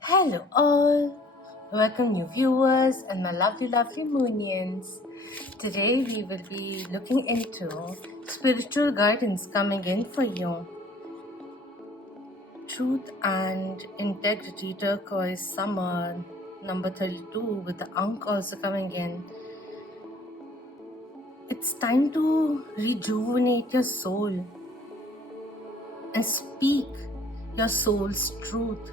Hello all, welcome new viewers and my lovely moonians. Today we will be looking into spiritual guidance coming in for you. Truth and integrity turquoise summer number 32 with the Ankh also coming in. It's time to rejuvenate your soul and speak your soul's truth.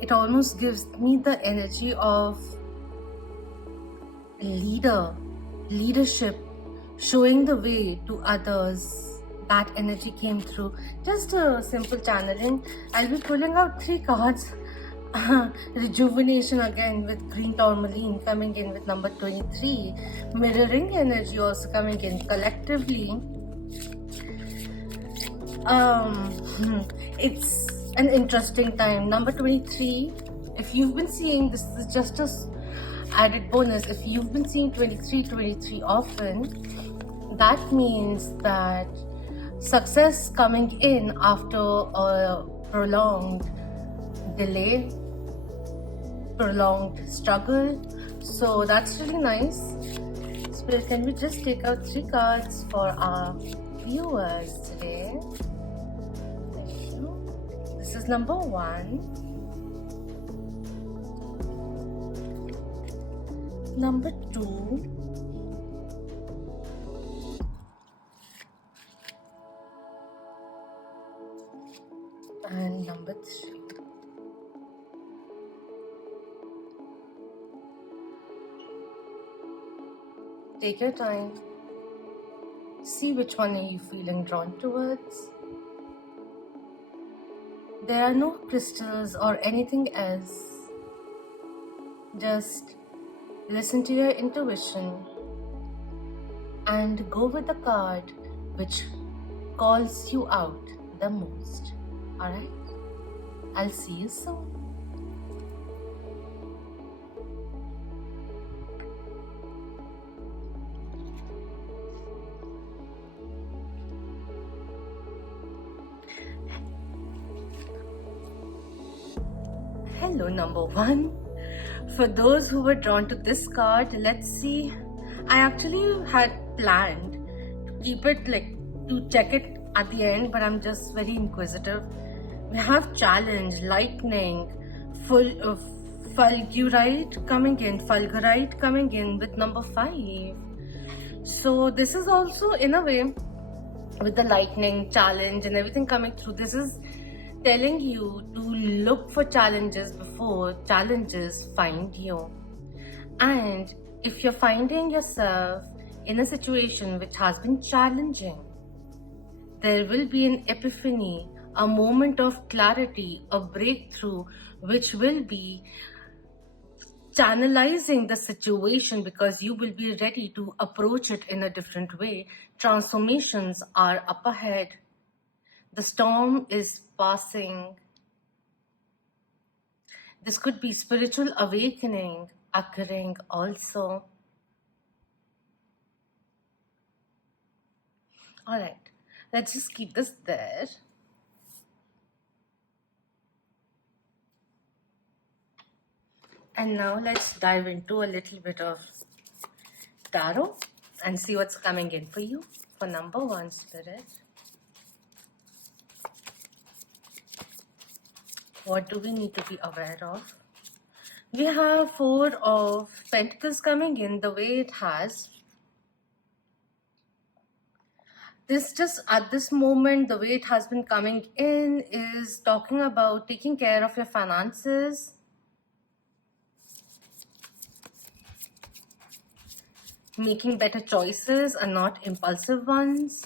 It almost gives me the energy of leadership, showing the way to others. That energy came through. Just a simple channeling. I'll be pulling out 3 cards. Rejuvenation again with green tourmaline coming in with number 23. Mirroring energy also coming in collectively. It's an interesting time. Number 23, if you've been seeing, this is just a added bonus, if you've been seeing 23 often, that means that success coming in after a prolonged delay, prolonged struggle. So that's really nice. Spirit, can we just take out 3 cards for our viewers today? This is number 1, number 2, and number 3. Take your time. See which one are you feeling drawn towards. There are no crystals or anything else. Just listen to your intuition and go with the card which calls you out the most. Alright? I'll see you soon. Hello, number 1. For those who were drawn to this card, let's see. I actually had planned to keep it to check it at the end, but I'm just very inquisitive. We have challenge, lightning, fulgurite coming in with number 5. So this is also in a way with the lightning, challenge and everything coming through. This is telling you to look for challenges before challenges find you. And if you're finding yourself in a situation which has been challenging, there will be an epiphany, a moment of clarity, a breakthrough, which will be channelizing the situation because you will be ready to approach it in a different way. Transformations are up ahead. The storm is passing. This could be spiritual awakening occurring also. Alright, let's just keep this there. And now let's dive into a little bit of tarot and see what's coming in for you for number 1, Spirit. What do we need to be aware of? We have 4 of Pentacles coming in the way it has. This just at this moment, the way it has been coming in is talking about taking care of your finances, making better choices and not impulsive ones.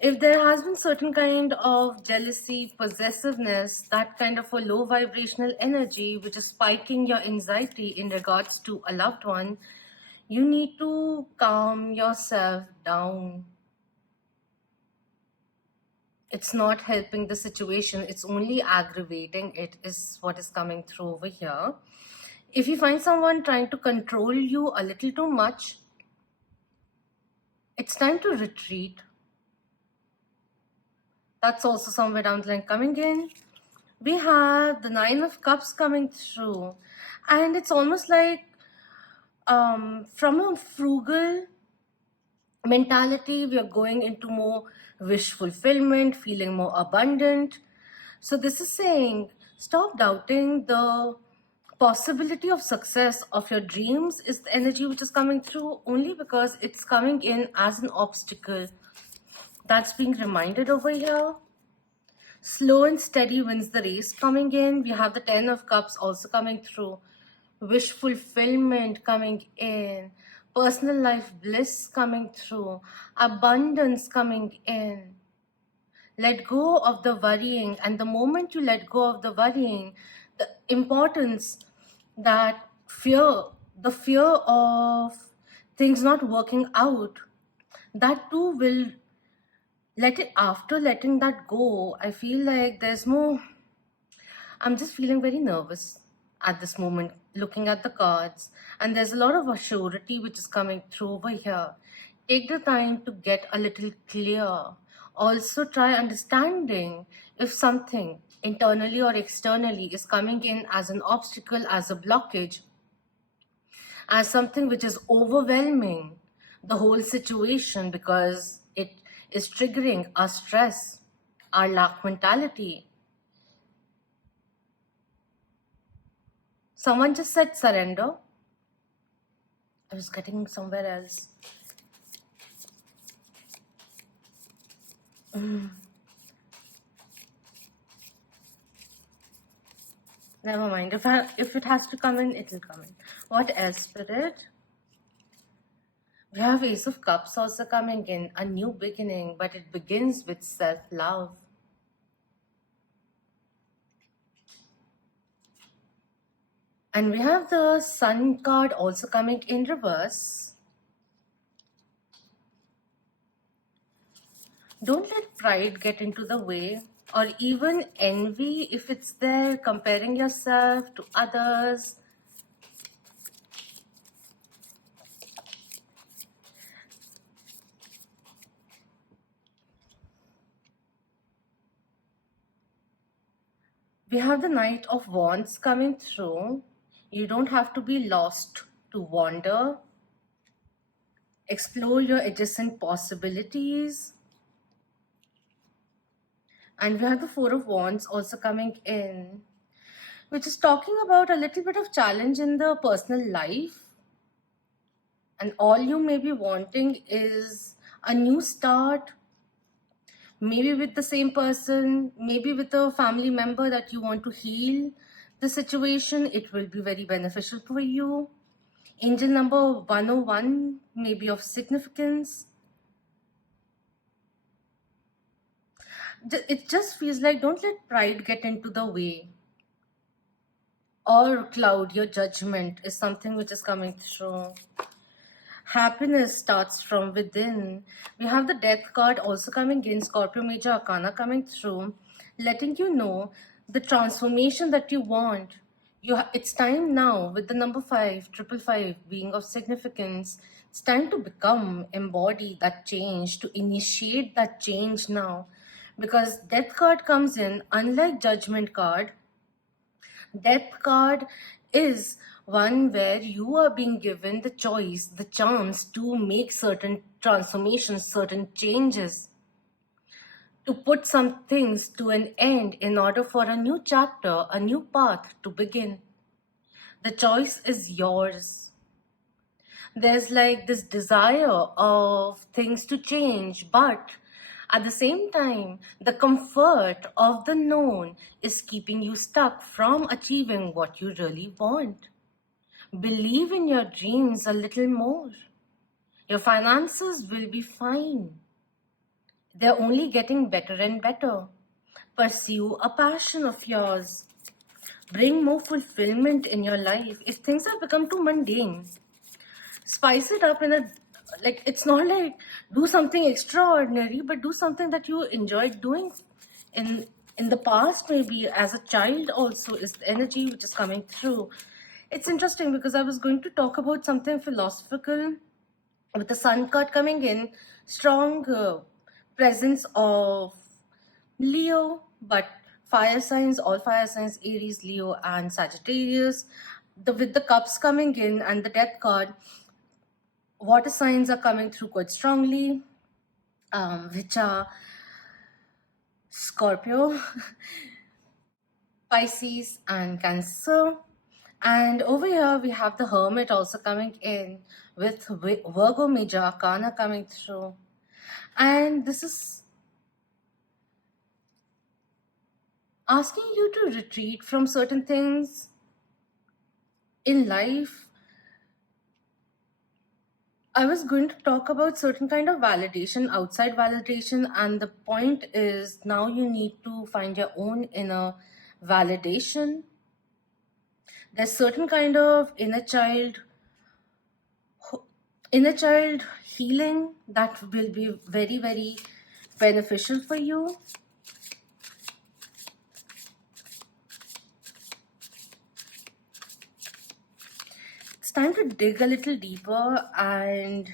If there has been certain kind of jealousy, possessiveness, that kind of a low vibrational energy which is spiking your anxiety in regards to a loved one, you need to calm yourself down. It's not helping the situation, it's only aggravating it, is what is coming through over here. If you find someone trying to control you a little too much, it's time to retreat. That's also somewhere down the line coming in. we have the Nine of Cups coming through, and it's almost like from a frugal mentality, we are going into more wish fulfillment, feeling more abundant. So this is saying, stop doubting the possibility of success of your dreams is the energy which is coming through, only because it's coming in as an obstacle. That's being reminded over here. Slow and steady wins the race coming in. We have the Ten of Cups also coming through. Wish fulfillment coming in. Personal life bliss coming through. Abundance coming in. Let go of the worrying. And the moment you let go of the worrying, the importance that the fear of things not working out, that too will after letting that go, I feel like there's more. I'm just feeling very nervous at this moment, looking at the cards, and there's a lot of assurity which is coming through over here. Take the time to get a little clear. Also, try understanding if something internally or externally is coming in as an obstacle, as a blockage, as something which is overwhelming the whole situation because it is triggering our stress, our lack mentality. Someone just said surrender. I was getting somewhere else. Never mind. If it has to come in, it'll come in. What else, Spirit? We have Ace of Cups also coming in. A new beginning, but it begins with self-love. And we have the Sun card also coming in reverse. Don't let pride get into the way, or even envy if it's there, comparing yourself to others. We have the Knight of Wands coming through. You don't have to be lost to wander. Explore your adjacent possibilities. And we have the Four of Wands also coming in, which is talking about a little bit of challenge in the personal life. And all you may be wanting is a new start, maybe with the same person, maybe with a family member that you want to heal the situation. It will be very beneficial for you. Angel number 101 may be of significance. It just feels like don't let pride get into the way or cloud your judgment is something which is coming through. Happiness starts from within. We have the Death card also coming in, Scorpio Major Arcana coming through, letting you know the transformation that you want. It's time now with the number 555 being of significance. It's time to embody that change, to initiate that change now. Because Death card comes in, unlike Judgment card, Death card is one where you are being given the choice, the chance to make certain transformations, certain changes, to put some things to an end in order for a new chapter, a new path to begin. The choice is yours. There's like this desire of things to change, but at the same time, the comfort of the known is keeping you stuck from achieving what you really want. Believe in your dreams a little more. Your finances will be fine. They're only getting better and better. Pursue a passion of yours. Bring more fulfillment in your life. If things have become too mundane, spice it up it's not like do something extraordinary, but do something that you enjoyed doing in the past, maybe as a child also is the energy which is coming through. It's interesting because I was going to talk about something philosophical with the Sun card coming in, strong presence of Leo, but fire signs, all fire signs, Aries, Leo, and Sagittarius. With the cups coming in and the death card, water signs are coming through quite strongly, which are Scorpio, Pisces, and Cancer. And over here we have the Hermit also coming in with Virgo Major Arcana coming through. And this is asking you to retreat from certain things in life. I was going to talk about certain kind of validation, outside validation, and the point is now you need to find your own inner validation. There's certain kind of inner child healing that will be very, very beneficial for you. It's time to dig a little deeper and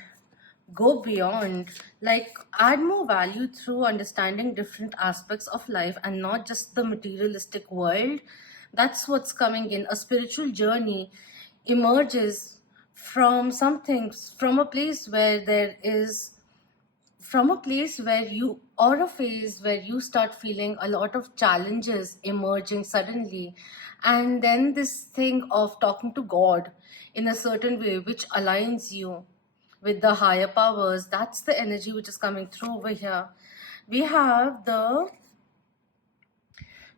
go beyond, like add more value through understanding different aspects of life and not just the materialistic world. That's what's coming in. A spiritual journey emerges from something, from a place where there is, from a place where you, or a phase where you start feeling a lot of challenges emerging suddenly, and then this thing of talking to God in a certain way which aligns you with the higher powers. That's the energy which is coming through over here. We have the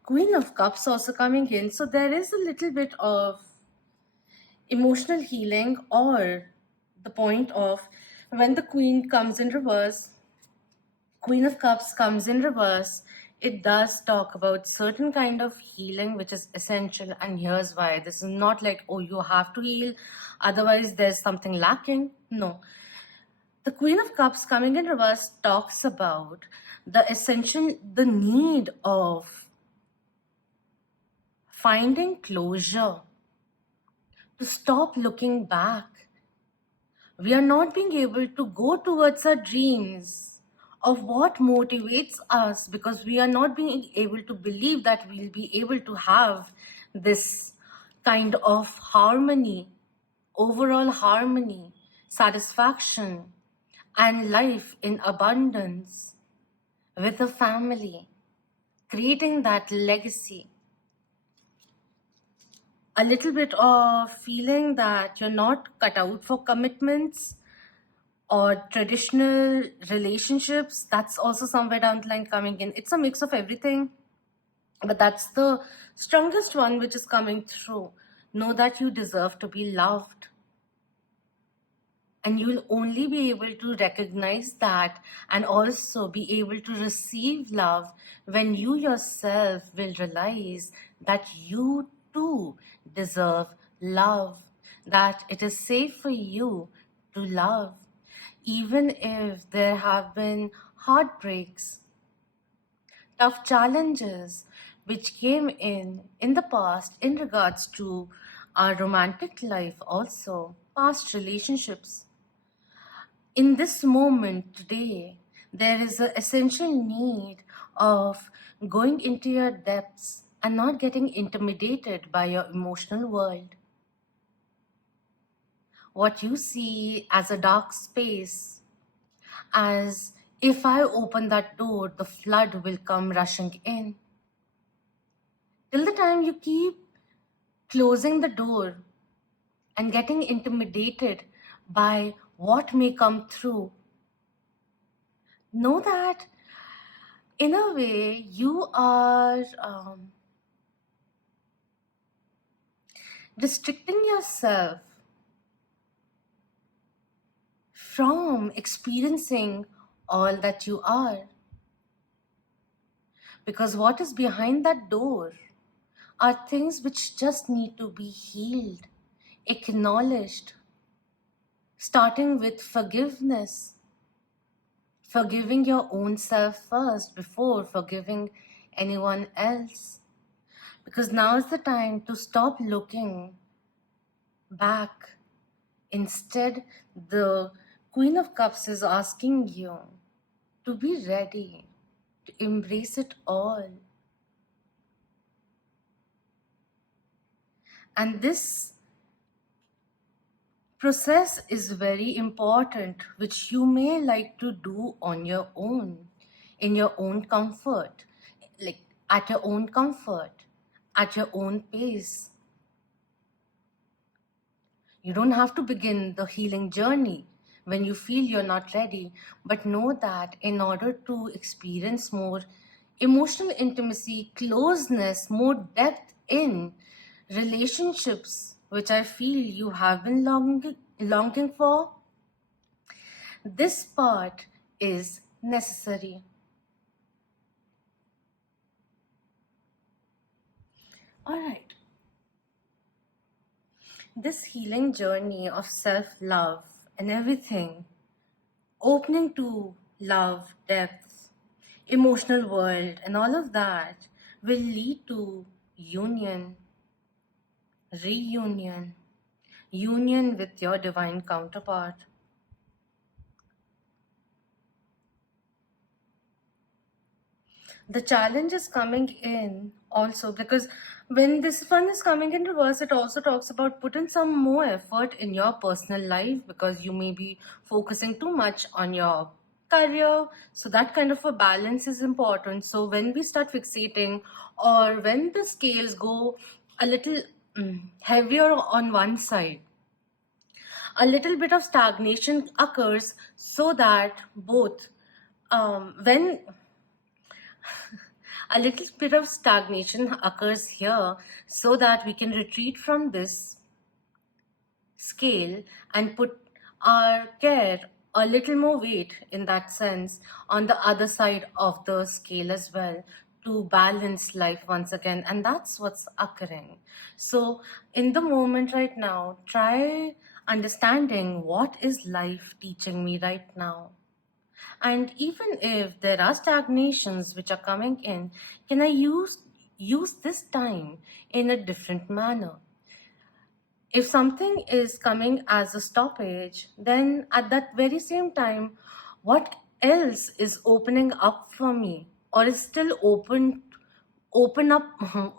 Queen of Cups also coming in, so there is a little bit of emotional healing, or the point of when the Queen comes in reverse, Queen of Cups comes in reverse, it does talk about certain kind of healing which is essential. And here's why. This is not like, oh, you have to heal, otherwise there's something lacking. No. The Queen of Cups coming in reverse talks about the essential, the need of finding closure, to stop looking back. We are not being able to go towards our dreams of what motivates us because we are not being able to believe that we'll be able to have this kind of harmony, overall harmony, satisfaction, and life in abundance with a family, creating that legacy. A little bit of feeling that you're not cut out for commitments or traditional relationships. That's also somewhere down the line coming in. It's a mix of everything, but that's the strongest one which is coming through. Know that you deserve to be loved. And you'll only be able to recognize that and also be able to receive love when you yourself will realize that you too deserve love, that it is safe for you to love, even if there have been heartbreaks, tough challenges which came in the past in regards to our romantic life, also past relationships. In this moment today, there is an essential need of going into your depths and not getting intimidated by your emotional world. What you see as a dark space, as if I open that door, the flood will come rushing in. Till the time you keep closing the door and getting intimidated by what may come through, know that in a way you are restricting yourself from experiencing all that you are. Because what is behind that door are things which just need to be healed, acknowledged, starting with forgiveness. Forgiving your own self first before forgiving anyone else. Because now is the time to stop looking back. Instead, the Queen of Cups is asking you to be ready to embrace it all. And this process is very important, which you may like to do on your own, in your own comfort, like at your own comfort, at your own pace. You don't have to begin the healing journey when you feel you're not ready, but know that in order to experience more emotional intimacy, closeness, more depth in relationships, which I feel you have been longing for, this part is necessary. All right. This healing journey of self-love and everything, opening to love, depth, emotional world, and all of that will lead to union, reunion, union with your divine counterpart. The challenge is coming in also because when this one is coming in reverse, it also talks about putting some more effort in your personal life because you may be focusing too much on your career. So that kind of a balance is important. So when we start fixating, or when the scales go a little heavier on one side, a little bit of stagnation occurs, so that both when a little bit of stagnation occurs here, so that we can retreat from this scale and put our care, a little more weight in that sense, on the other side of the scale as well, to balance life once again. And that's what's occurring. So in the moment right now, try understanding, what is life teaching me right now? And even if there are stagnations which are coming in, can I use this time in a different manner? If something is coming as a stoppage, then at that very same time, what else is opening up for me, or is still open up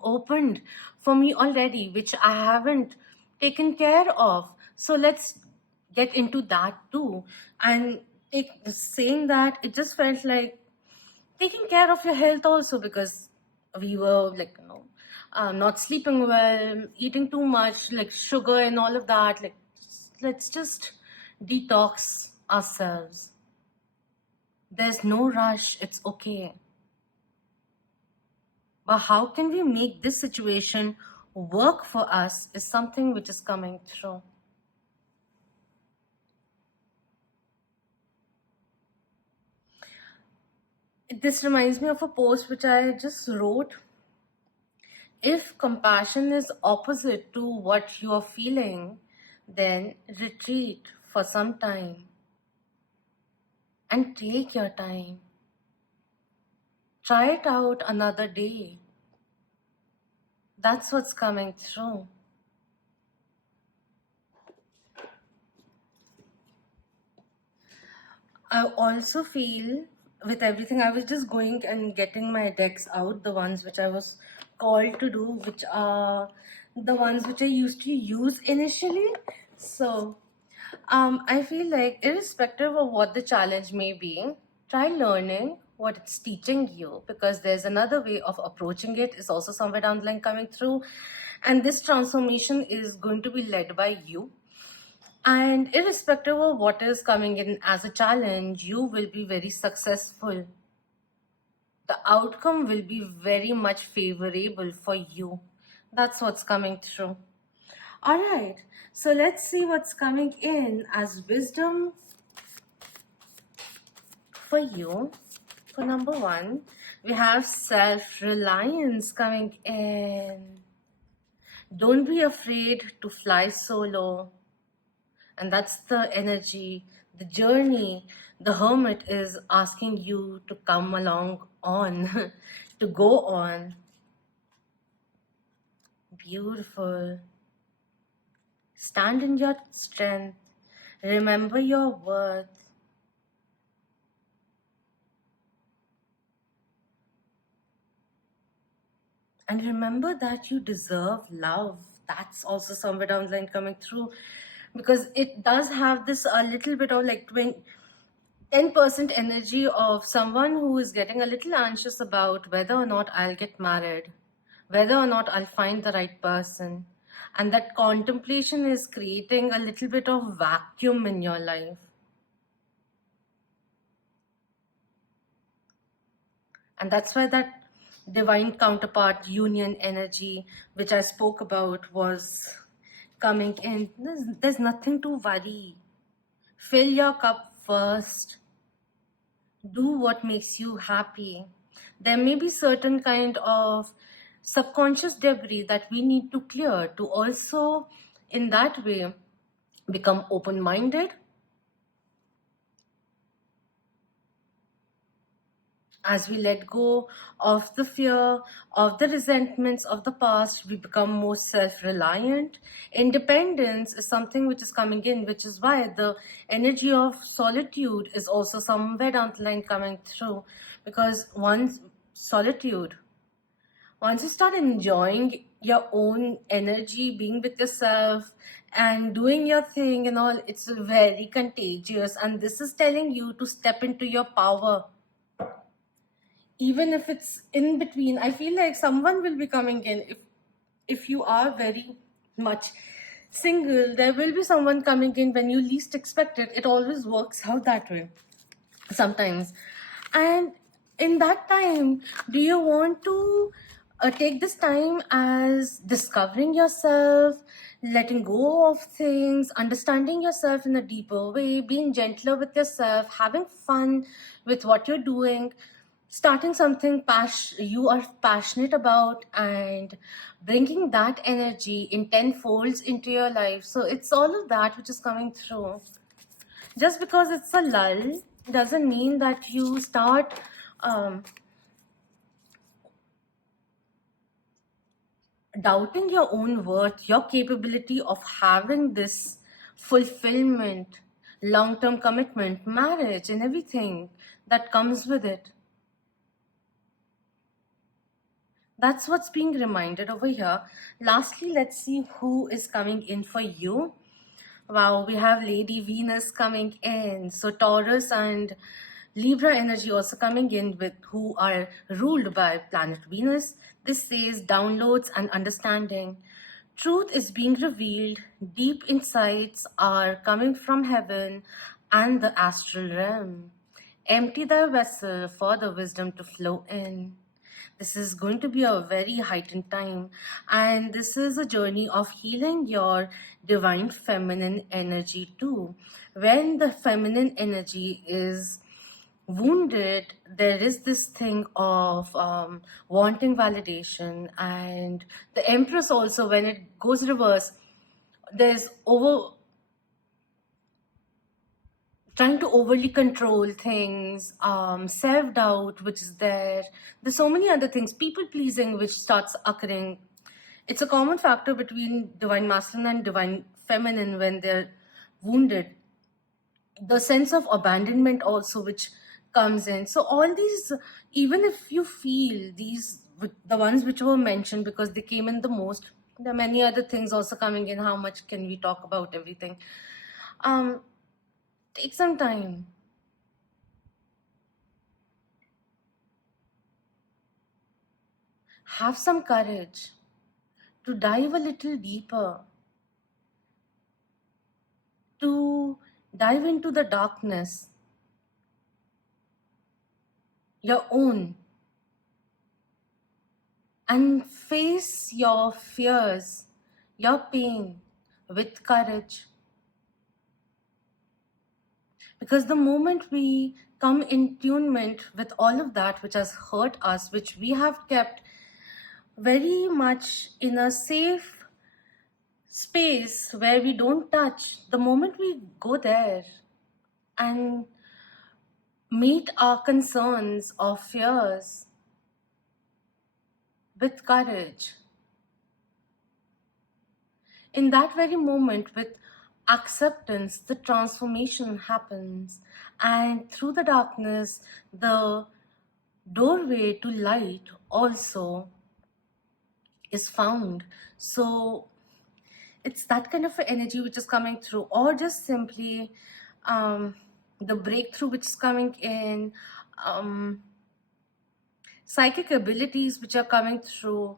opened for me already, which I haven't taken care of? So let's get into that too. And saying that, it just felt like taking care of your health also, because we were like, not sleeping well, eating too much, like sugar and all of that. Like, let's just detox ourselves. There's no rush, it's okay. But how can we make this situation work for us is something which is coming through. This reminds me of a post which I just wrote. If compassion is opposite to what you are feeling, then retreat for some time and take your time. Try it out another day. That's what's coming through. I also feel, with everything, I was just going and getting my decks out, the ones which I was called to do, which are the ones which I used to use initially. So I feel like, irrespective of what the challenge may be, try learning what it's teaching you, because there's another way of approaching it, is also somewhere down the line coming through. And this transformation is going to be led by you. And irrespective of what is coming in as a challenge, you will be very successful. The outcome will be very much favorable for you. That's what's coming through. All right, so let's see what's coming in as wisdom for you. For number one, we have self-reliance coming in. Don't be afraid to fly solo. And that's the energy, the journey. The hermit is asking you to come along on, to go on. Beautiful. Stand in your strength. Remember your worth. And remember that you deserve love. That's also somewhere down the line coming through, because it does have this a little bit of like 10% energy of someone who is getting a little anxious about whether or not I'll get married, whether or not I'll find the right person. And that contemplation is creating a little bit of vacuum in your life. And that's why that divine counterpart union energy, which I spoke about, was coming in. There's nothing to worry. Fill your cup first. Do what makes you happy. There may be certain kind of subconscious debris that we need to clear to also, in that way, become open-minded. As we let go of the fear, of the resentments of the past, we become more self-reliant. Independence is something which is coming in, which is why the energy of solitude is also somewhere down the line coming through. Because once you start enjoying your own energy, being with yourself and doing your thing and all, it's very contagious. And this is telling you to step into your power. Even if it's in between, I feel like someone will be coming in. If you are very much single, there will be someone coming in when you least expect it. It always works out that way sometimes. And in that time, do you want to take this time as discovering yourself, letting go of things, understanding yourself in a deeper way, being gentler with yourself, having fun with what you're doing, starting something you are passionate about, and bringing that energy in 10 folds into your life? So it's all of that which is coming through. Just because it's a lull doesn't mean that you start doubting your own worth, your capability of having this fulfillment, long-term commitment, marriage, and everything that comes with it. That's what's being reminded over here. Lastly, let's see who is coming in for you. Wow, we have Lady Venus coming in. So Taurus and Libra energy also coming in, with who are ruled by planet Venus. This says downloads and understanding. Truth is being revealed. Deep insights are coming from heaven and the astral realm. Empty thy vessel for the wisdom to flow in. This is going to be a very heightened time, and this is a journey of healing your divine feminine energy too. When the feminine energy is wounded, there is this thing of wanting validation, and the Empress also, when it goes reverse, there's trying to overly control things, self-doubt which is there. There's so many other things, people-pleasing which starts occurring. It's a common factor between divine masculine and divine feminine when they're wounded. The sense of abandonment also which comes in. So all these, even if you feel these, the ones which were mentioned because they came in the most, there are many other things also coming in. How much can we talk about everything? Take some time. Have some courage to dive a little deeper, to dive into the darkness, your own, and face your fears, your pain with courage. Because the moment we come in tunement with all of that which has hurt us, which we have kept very much in a safe space where we don't touch, the moment we go there and meet our concerns or fears with courage, in that very moment, with acceptance, the transformation happens. And through the darkness, the doorway to light also is found. So It's that kind of energy which is coming through, or just simply the breakthrough which is coming in, psychic abilities which are coming through,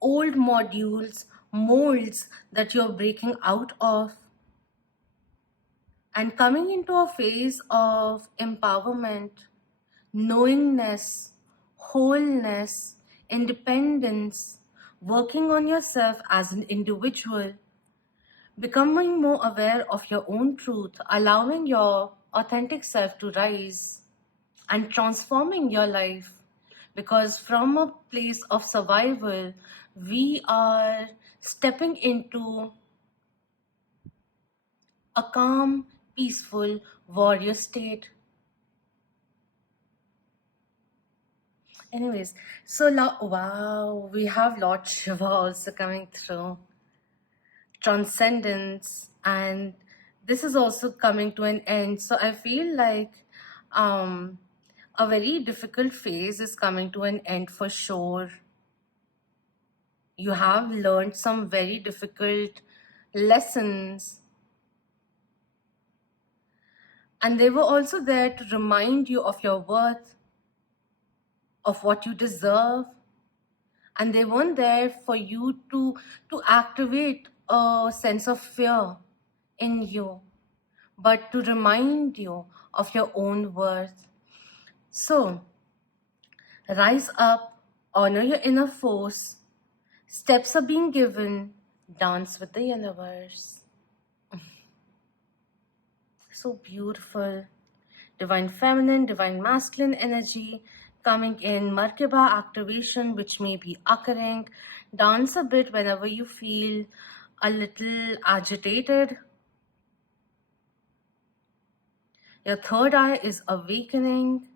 old modules, molds that you're breaking out of, and coming into a phase of empowerment, knowingness, wholeness, independence, working on yourself as an individual, becoming more aware of your own truth, allowing your authentic self to rise, and transforming your life. Because from a place of survival, we are stepping into a calm, peaceful warrior state. Anyways, so wow, we have Lord Shiva also coming through. Transcendence, and this is also coming to an end. So I feel like a very difficult phase is coming to an end for sure. You have learned some very difficult lessons, and they were also there to remind you of your worth, of what you deserve, and they weren't there for you to activate a sense of fear in you, but to remind you of your own worth. So rise up, honor your inner force, steps are being given, dance with the universe. So beautiful. Divine feminine, divine masculine energy coming in, Merkaba activation which may be occurring. Dance a bit whenever you feel a little agitated. Your third eye is awakening.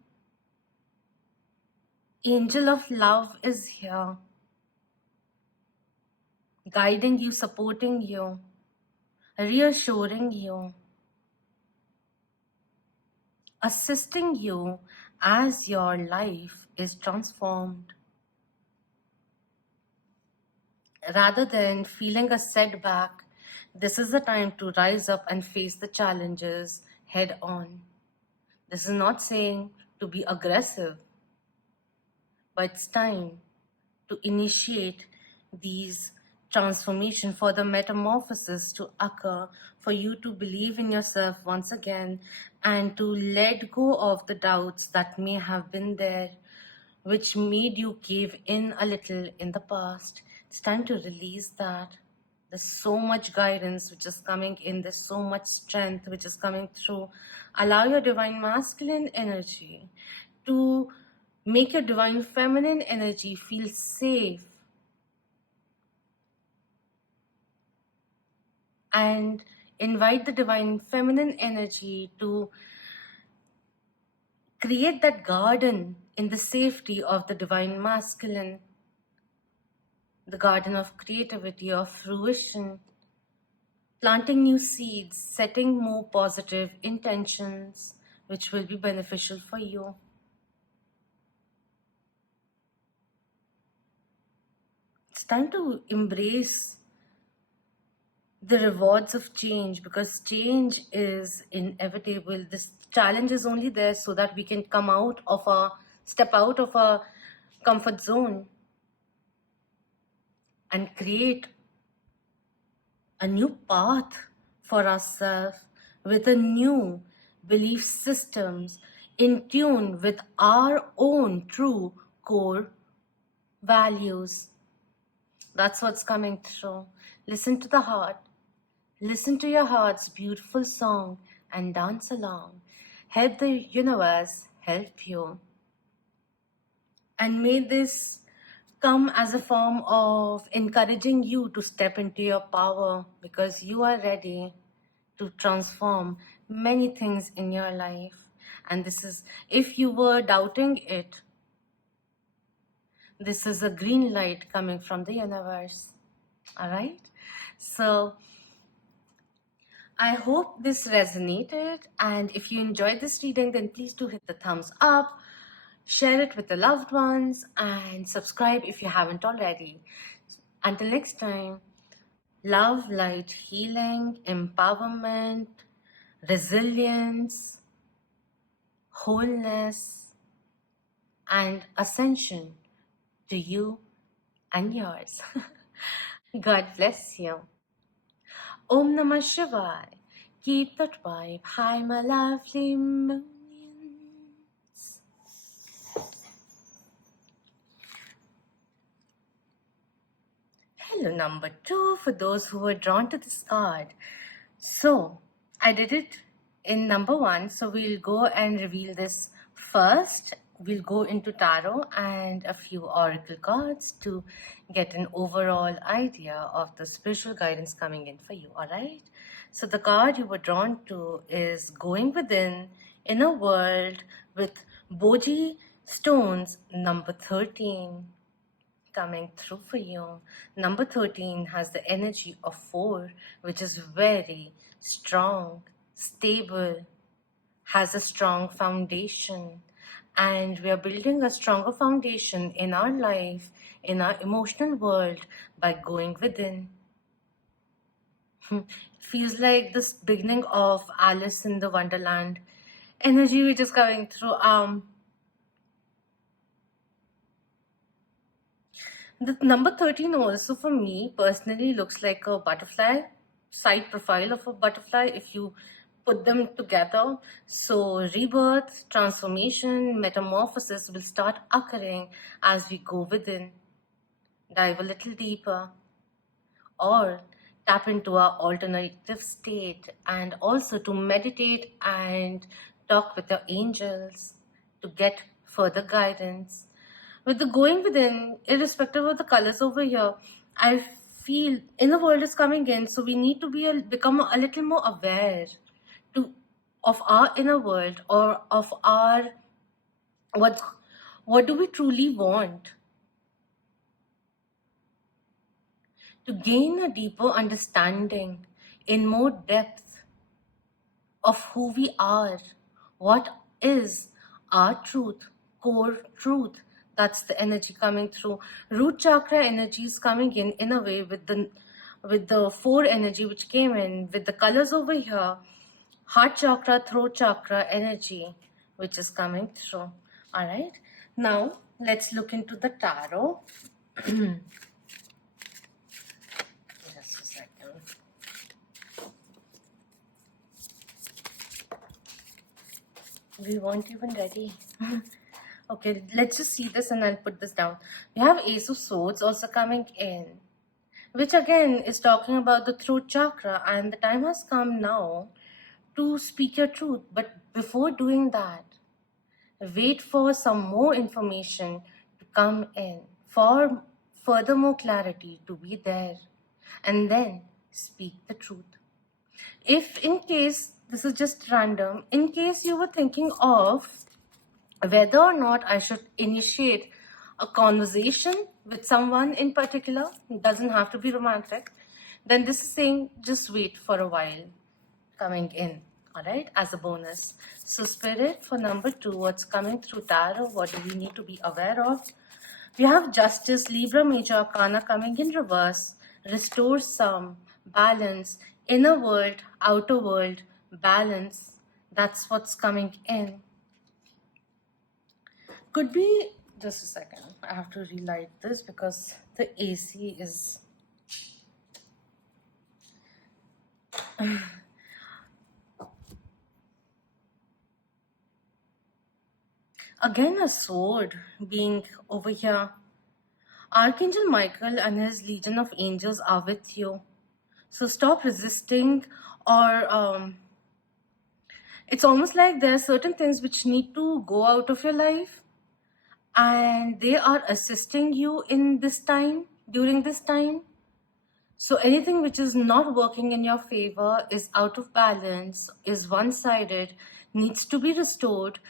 Angel of love is here, guiding you, supporting you, reassuring you, assisting you as your life is transformed. Rather than feeling a setback, this is the time to rise up and face the challenges head on. This is not saying to be aggressive, but it's time to initiate these transformation, for the metamorphosis to occur, for you to believe in yourself once again, and to let go of the doubts that may have been there, which made you cave in a little in the past. It's time to release that. There's so much guidance which is coming in. There's so much strength which is coming through. Allow your divine masculine energy to make your divine feminine energy feel safe, and invite the divine feminine energy to create that garden in the safety of the divine masculine, the garden of creativity, of fruition, planting new seeds, setting more positive intentions which will be beneficial for you. It's time to embrace the rewards of change, because change is inevitable. This challenge is only there so that we can step out of our comfort zone and create a new path for ourselves with a new belief systems in tune with our own true core values. That's what's coming through. Listen to the heart. Listen to your heart's beautiful song and dance along. Help the universe help you. And may this come as a form of encouraging you to step into your power, because you are ready to transform many things in your life. And this is, if you were doubting it, this is a green light coming from the universe. All right? So I hope this resonated, and if you enjoyed this reading, then please do hit the thumbs up, share it with the loved ones, and subscribe if you haven't already. Until next time, love, light, healing, empowerment, resilience, wholeness, and ascension to you and yours. God bless you. Om Namah Shivay. Keep that vibe high, my lovely moonians. Hello, number 2, for those who were drawn to this card. So, I did it in number 1, so we'll go and reveal this first. We'll go into tarot and a few oracle cards to get an overall idea of the spiritual guidance coming in for you, alright? So the card you were drawn to is Going Within, in a World, with Boji Stones, number 13 coming through for you. Number 13 has the energy of 4, which is very strong, stable, has a strong foundation. And we are building a stronger foundation in our life, in our emotional world, by going within. Feels like this beginning of Alice in the Wonderland energy which is coming through. The number 13 also for me personally looks like a butterfly, side profile of a butterfly if you put them together. So rebirth, transformation, metamorphosis will start occurring as we go within, dive a little deeper, or tap into our alternative state, and also to meditate and talk with your angels to get further guidance. With the going within, irrespective of the colors over here, I feel inner world is coming in, so we need to become a little more aware of our inner world, or of our what do we truly want, to gain a deeper understanding in more depth of who we are, what is our truth, core truth. That's the energy coming through. Root chakra energy is coming in a way with the 4 energy which came in with the colors over here. Heart chakra, throat chakra energy which is coming through. All right. Now let's look into the tarot. Just a second. We weren't even ready. Okay, let's just see this and I'll put this down. We have Ace of Swords also coming in, which again is talking about the throat chakra, and the time has come now to speak your truth. But before doing that, wait for some more information to come in, for further more clarity to be there, and then speak the truth. If in case, this is just random, in case you were thinking of whether or not I should initiate a conversation with someone in particular, it doesn't have to be romantic, then this is saying just wait for a while coming in, all right, as a bonus. So Spirit, for number 2, what's coming through tarot, what do we need to be aware of? We have Justice, Libra Major Arcana coming in reverse, restore some balance, inner world, outer world, balance. That's what's coming in. Could be, just a second, I have to relight this because the AC is again a sword being over here. Archangel Michael and his legion of angels are with you. So stop resisting, or it's almost like there are certain things which need to go out of your life, and they are assisting you in this time, during this time. So anything which is not working in your favor, is out of balance, is one-sided, needs to be restored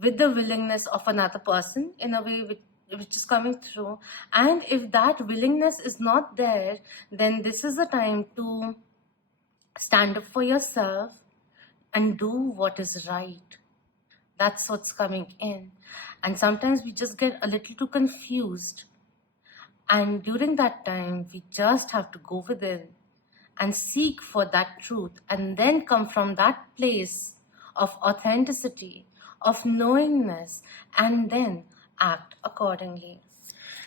with the willingness of another person in a way which is coming through. And if that willingness is not there, then this is the time to stand up for yourself and do what is right. That's what's coming in. And sometimes we just get a little too confused. And during that time, we just have to go within and seek for that truth, and then come from that place of authenticity, of knowingness, and then act accordingly.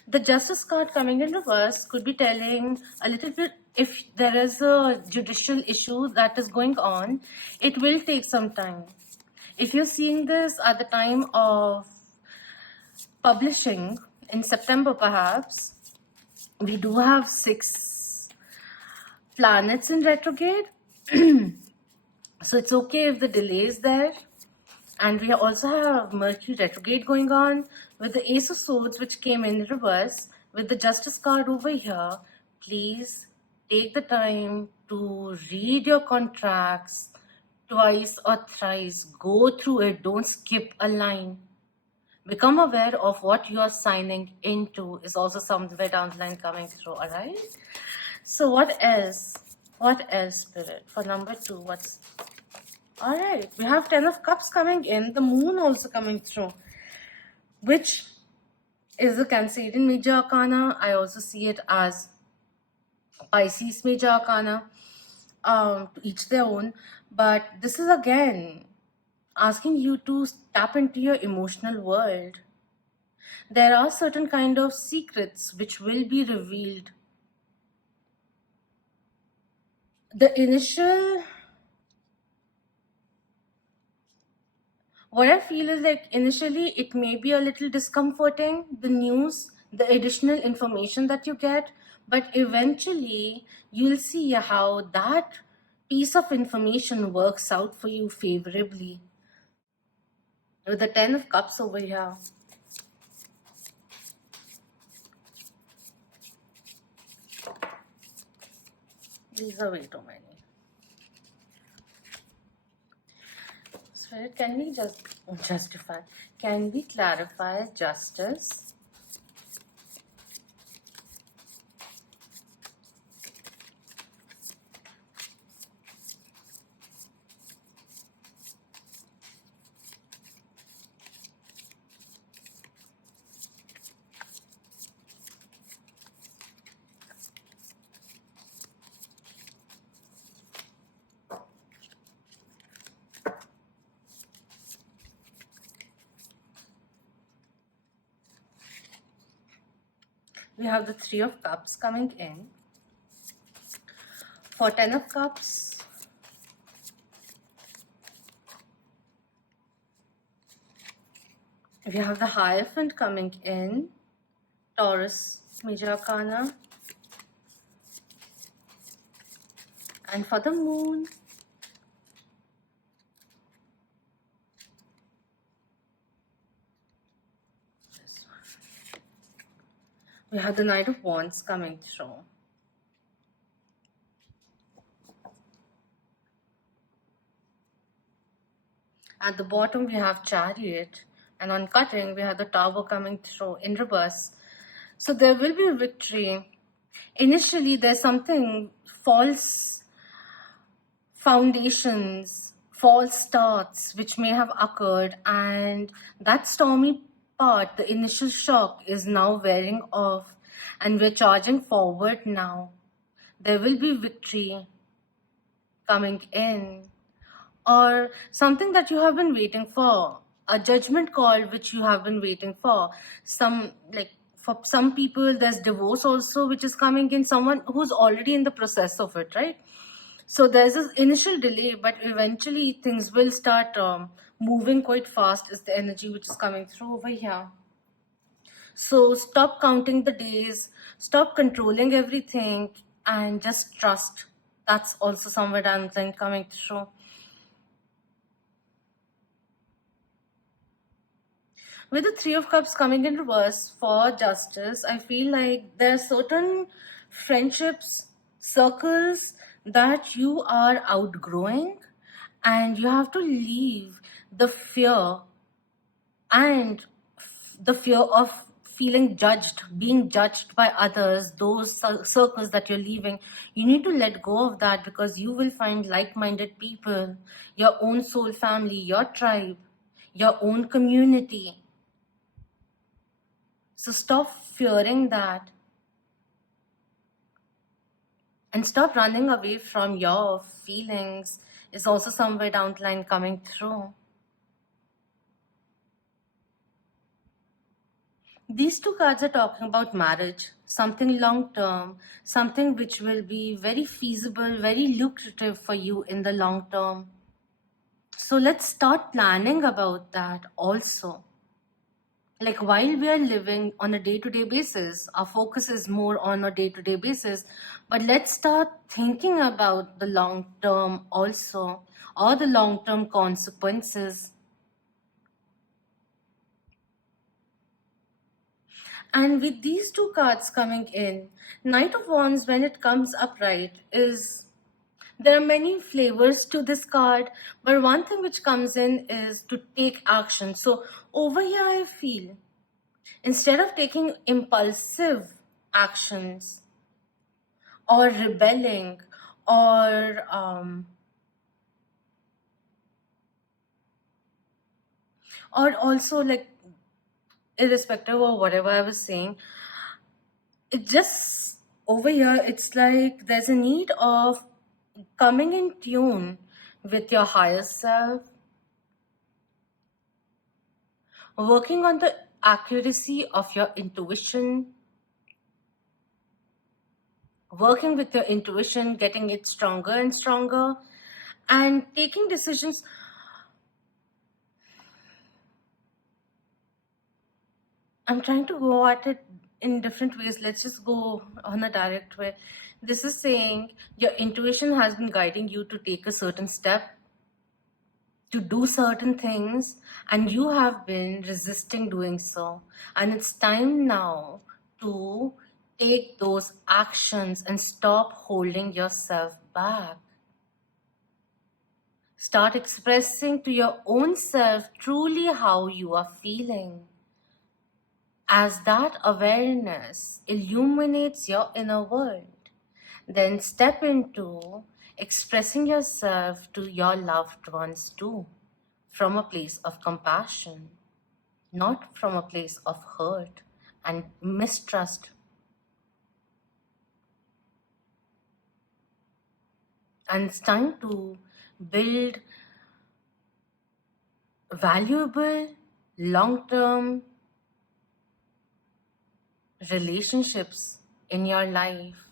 The Justice card coming in reverse could be telling a little bit if there is a judicial issue that is going on, it will take some time. If you're seeing this at the time of publishing in September, perhaps, we do have 6 planets in retrograde. So it's okay if the delay is there. And we also have Mercury retrograde going on with the Ace of Swords, which came in reverse with the Justice card over here. Please take the time to read your contracts twice or thrice. Go through it. Don't skip a line. Become aware of what you are signing into is also somewhere down the line coming through, all right? So what else? What else, Spirit? For number 2, what's... All right, we have 10 of Cups coming in, the Moon also coming through, which is the Cancerian Major Arcana. I also see it as Pisces Major Arcana, to each their own. But this is again asking you to tap into your emotional world. There are certain kind of secrets which will be revealed. The initial... What I feel is like initially it may be a little discomforting, the news, the additional information that you get, but eventually you'll see how that piece of information works out for you favorably. With the 10 of Cups over here. These are way too many. Spirit, can we just justify? Can we clarify justice? We have the 3 of Cups coming in. For 10 of Cups, we have the Hierophant coming in, Taurus Major Arcana. And for the Moon, we have the Knight of Wands coming through. At the bottom, we have Chariot. And on cutting, we have the Tower coming through in reverse. So there will be a victory. Initially, there's something false foundations, false starts, which may have occurred. And that stormy part, the initial shock, is now wearing off. And we're charging forward now. There will be victory coming in. Or something that you have been waiting for, a judgment call which you have been waiting for. For some people, there's divorce also which is coming in, someone who's already in the process of it, right? So there's this initial delay, but eventually things will start moving quite fast, is the energy which is coming through over here. So stop counting the days, stop controlling everything, and just trust. That's also somewhere down the line coming through. With the 3 of Cups coming in reverse for justice, I feel like there are certain friendships, circles that you are outgrowing, and you have to leave the fear and the fear of feeling judged, being judged by others, those circles that you're leaving. You need to let go of that, because you will find like-minded people, your own soul family, your tribe, your own community. So stop fearing that. And stop running away from your feelings is also somewhere down the line coming through. These two cards are talking about marriage, something long term, something which will be very feasible, very lucrative for you in the long term. So let's start planning about that also. Like while we are living on a day-to-day basis, our focus is more on a day-to-day basis, but let's start thinking about the long term also, or the long-term consequences. And with these two cards coming in, Knight of Wands, when it comes upright, is there are many flavors to this card, but one thing which comes in is to take action. So over here, I feel instead of taking impulsive actions or rebelling or also like irrespective of whatever I was saying, it just over here it's like there's a need of coming in tune with your higher self, working on the accuracy of your intuition, working with your intuition, getting it stronger and stronger, and taking decisions. I'm trying to go at it in different ways. Let's just go on a direct way. This is saying your intuition has been guiding you to take a certain step, to do certain things, and you have been resisting doing so. And it's time now to take those actions and stop holding yourself back. Start expressing to your own self truly how you are feeling. As that awareness illuminates your inner world, then step into expressing yourself to your loved ones too, from a place of compassion, not from a place of hurt and mistrust. And it's time to build valuable, long-term relationships in your life.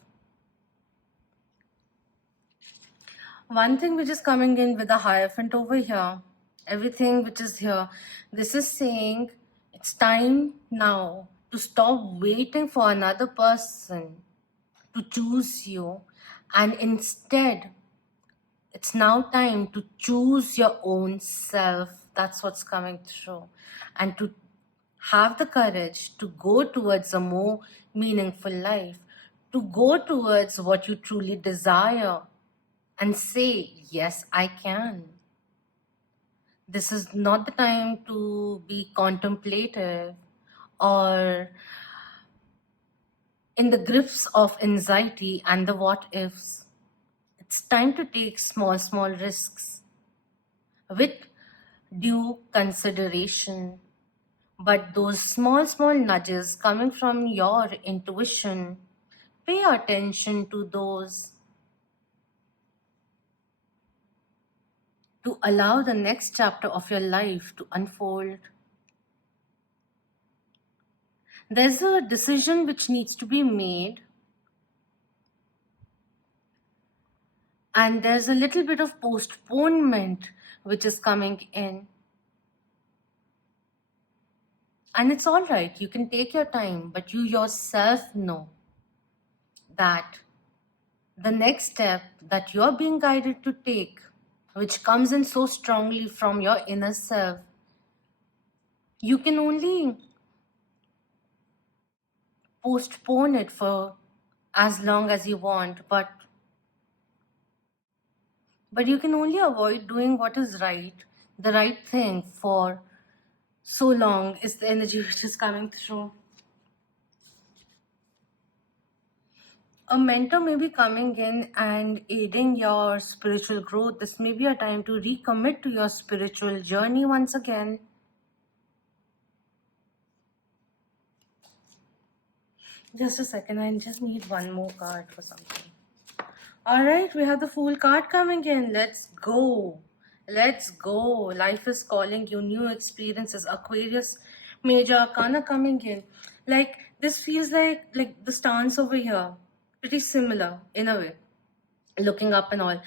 One thing which is coming in with the Hierophant over here, everything which is here, this is saying it's time now to stop waiting for another person to choose you, and instead it's now time to choose your own self. That's what's coming through. And to have the courage to go towards a more meaningful life, to go towards what you truly desire and say, yes, I can. This is not the time to be contemplative or in the grips of anxiety and the what ifs. It's time to take small risks with due consideration. But those small nudges coming from your intuition, pay attention to those to allow the next chapter of your life to unfold. There's a decision which needs to be made, and there's a little bit of postponement which is coming in. And it's all right, you can take your time, but you yourself know that the next step that you're being guided to take, which comes in so strongly from your inner self, you can only postpone it for as long as you want, but you can only avoid doing what is right, the right thing for so long is the energy which is coming through. A mentor may be coming in and aiding your spiritual growth. This may be a time to recommit to your spiritual journey once again. Just a second, I just need one more card for something. Alright, we have the Fool card coming in. Let's go. Let's go. Life is calling you. New experiences. Aquarius Major Arcana coming in. Like, this feels like the stance over here. Pretty similar in a way. Looking up and all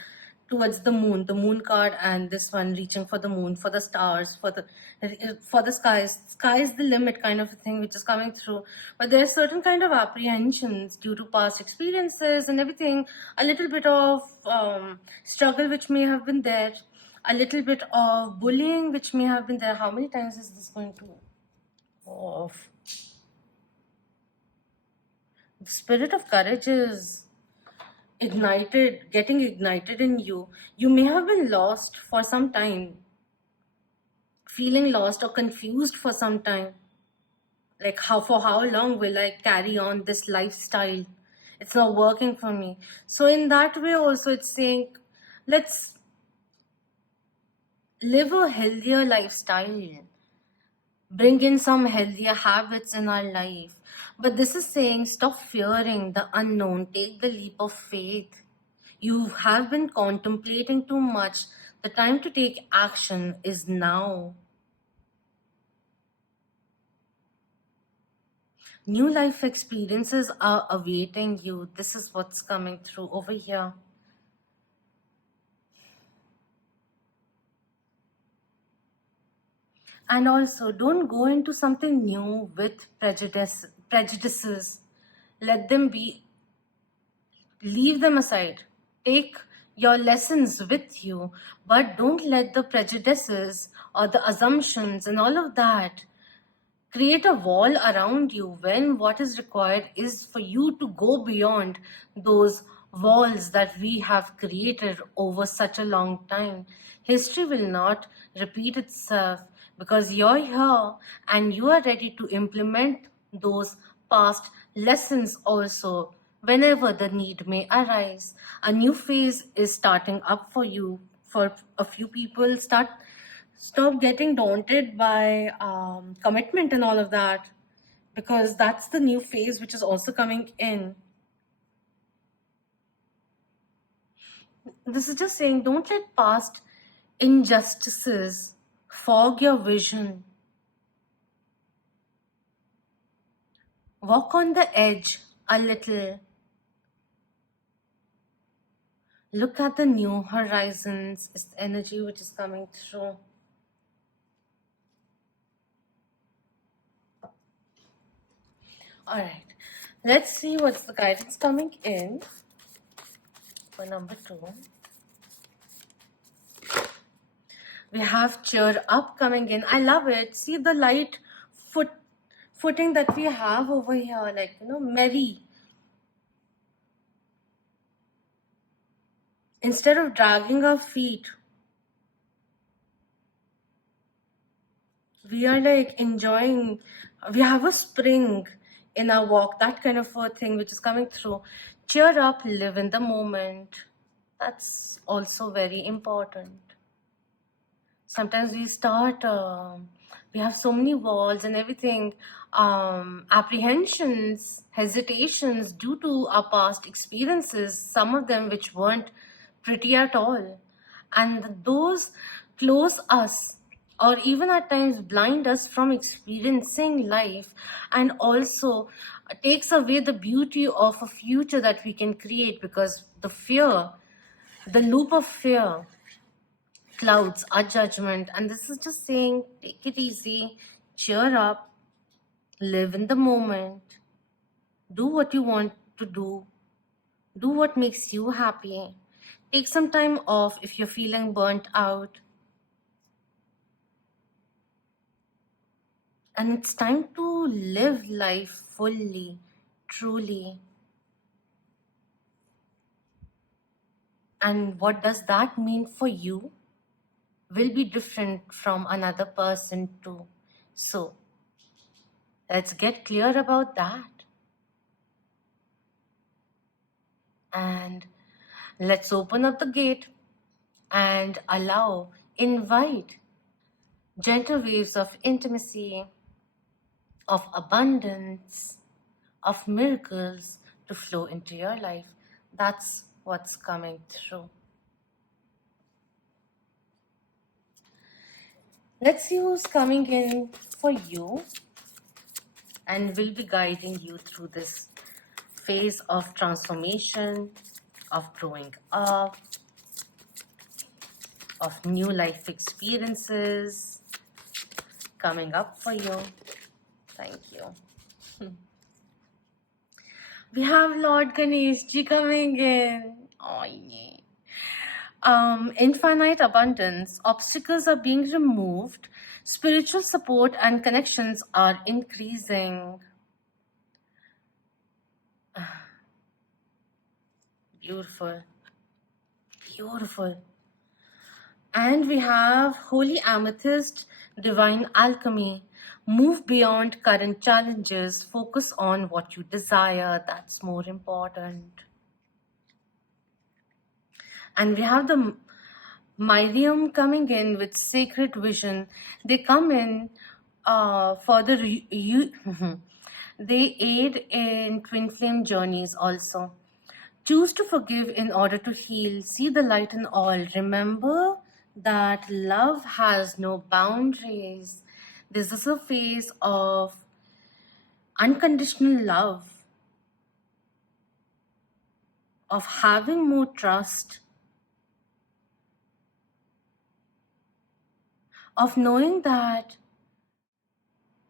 towards the moon card, and this one reaching for the moon, for the stars, for the sky is the limit kind of a thing which is coming through. But there's certain kind of apprehensions due to past experiences and everything, a little bit of struggle which may have been there, a little bit of bullying which may have been there. How many times is this going to off? The spirit of courage is getting ignited in you. You may have been lost for some time, feeling lost or confused for some time. Like, for how long will I carry on this lifestyle? It's not working for me. So in that way also, it's saying, let's live a healthier lifestyle, bring in some healthier habits in our life. But this is saying, stop fearing the unknown, take the leap of faith. You have been contemplating too much. The time to take action is now. New life experiences are awaiting you. This is what's coming through over here. And also, don't go into something new with prejudices. Let them be. Leave them aside. Take your lessons with you, but don't let the prejudices or the assumptions and all of that create a wall around you, when what is required is for you to go beyond those walls that we have created over such a long time. History will not repeat itself because you're here and you are ready to implement those past lessons also whenever the need may arise. A new phase is starting up for you. For a few people, stop getting daunted by commitment and all of that, because that's the new phase which is also coming in. This is just saying, don't let past injustices fog your vision. Walk on the edge a little. Look at the new horizons, is the energy which is coming through. All right, let's see what's the guidance coming in for number 2. We have cheer up coming in. I love it. See the light footing that we have over here, like, merry. Instead of dragging our feet, we are like enjoying. We have a spring in our walk, that kind of a thing which is coming through. Cheer up, live in the moment. That's also very important. Sometimes we have so many walls and everything, apprehensions, hesitations due to our past experiences, some of them which weren't pretty at all. And those close us, or even at times blind us from experiencing life, and also takes away the beauty of a future that we can create, because the loop of fear clouds our judgment. And this is just saying, take it easy, cheer up, live in the moment, do what you want to do what makes you happy. Take some time off if you're feeling burnt out. And it's time to live life fully, truly. And what does that mean for you will be different from another person too. So let's get clear about that. And let's open up the gate and invite gentle waves of intimacy, of abundance, of miracles to flow into your life. That's what's coming through. Let's see who's coming in for you and will be guiding you through this phase of transformation, of growing up, of new life experiences coming up for you. Thank you. We have Lord Ganesh Ji coming in. Oh, yeah. Infinite abundance, obstacles are being removed, spiritual support and connections are increasing. Beautiful. Beautiful. And we have Holy Amethyst, Divine Alchemy. Move beyond current challenges. Focus on what you desire. That's more important. And we have the Myriam coming in with Sacred Vision. They come in for the they aid in twin flame journeys also. Choose to forgive in order to heal. See the light in all. Remember that love has no boundaries. This is a phase of unconditional love, of having more trust, of knowing that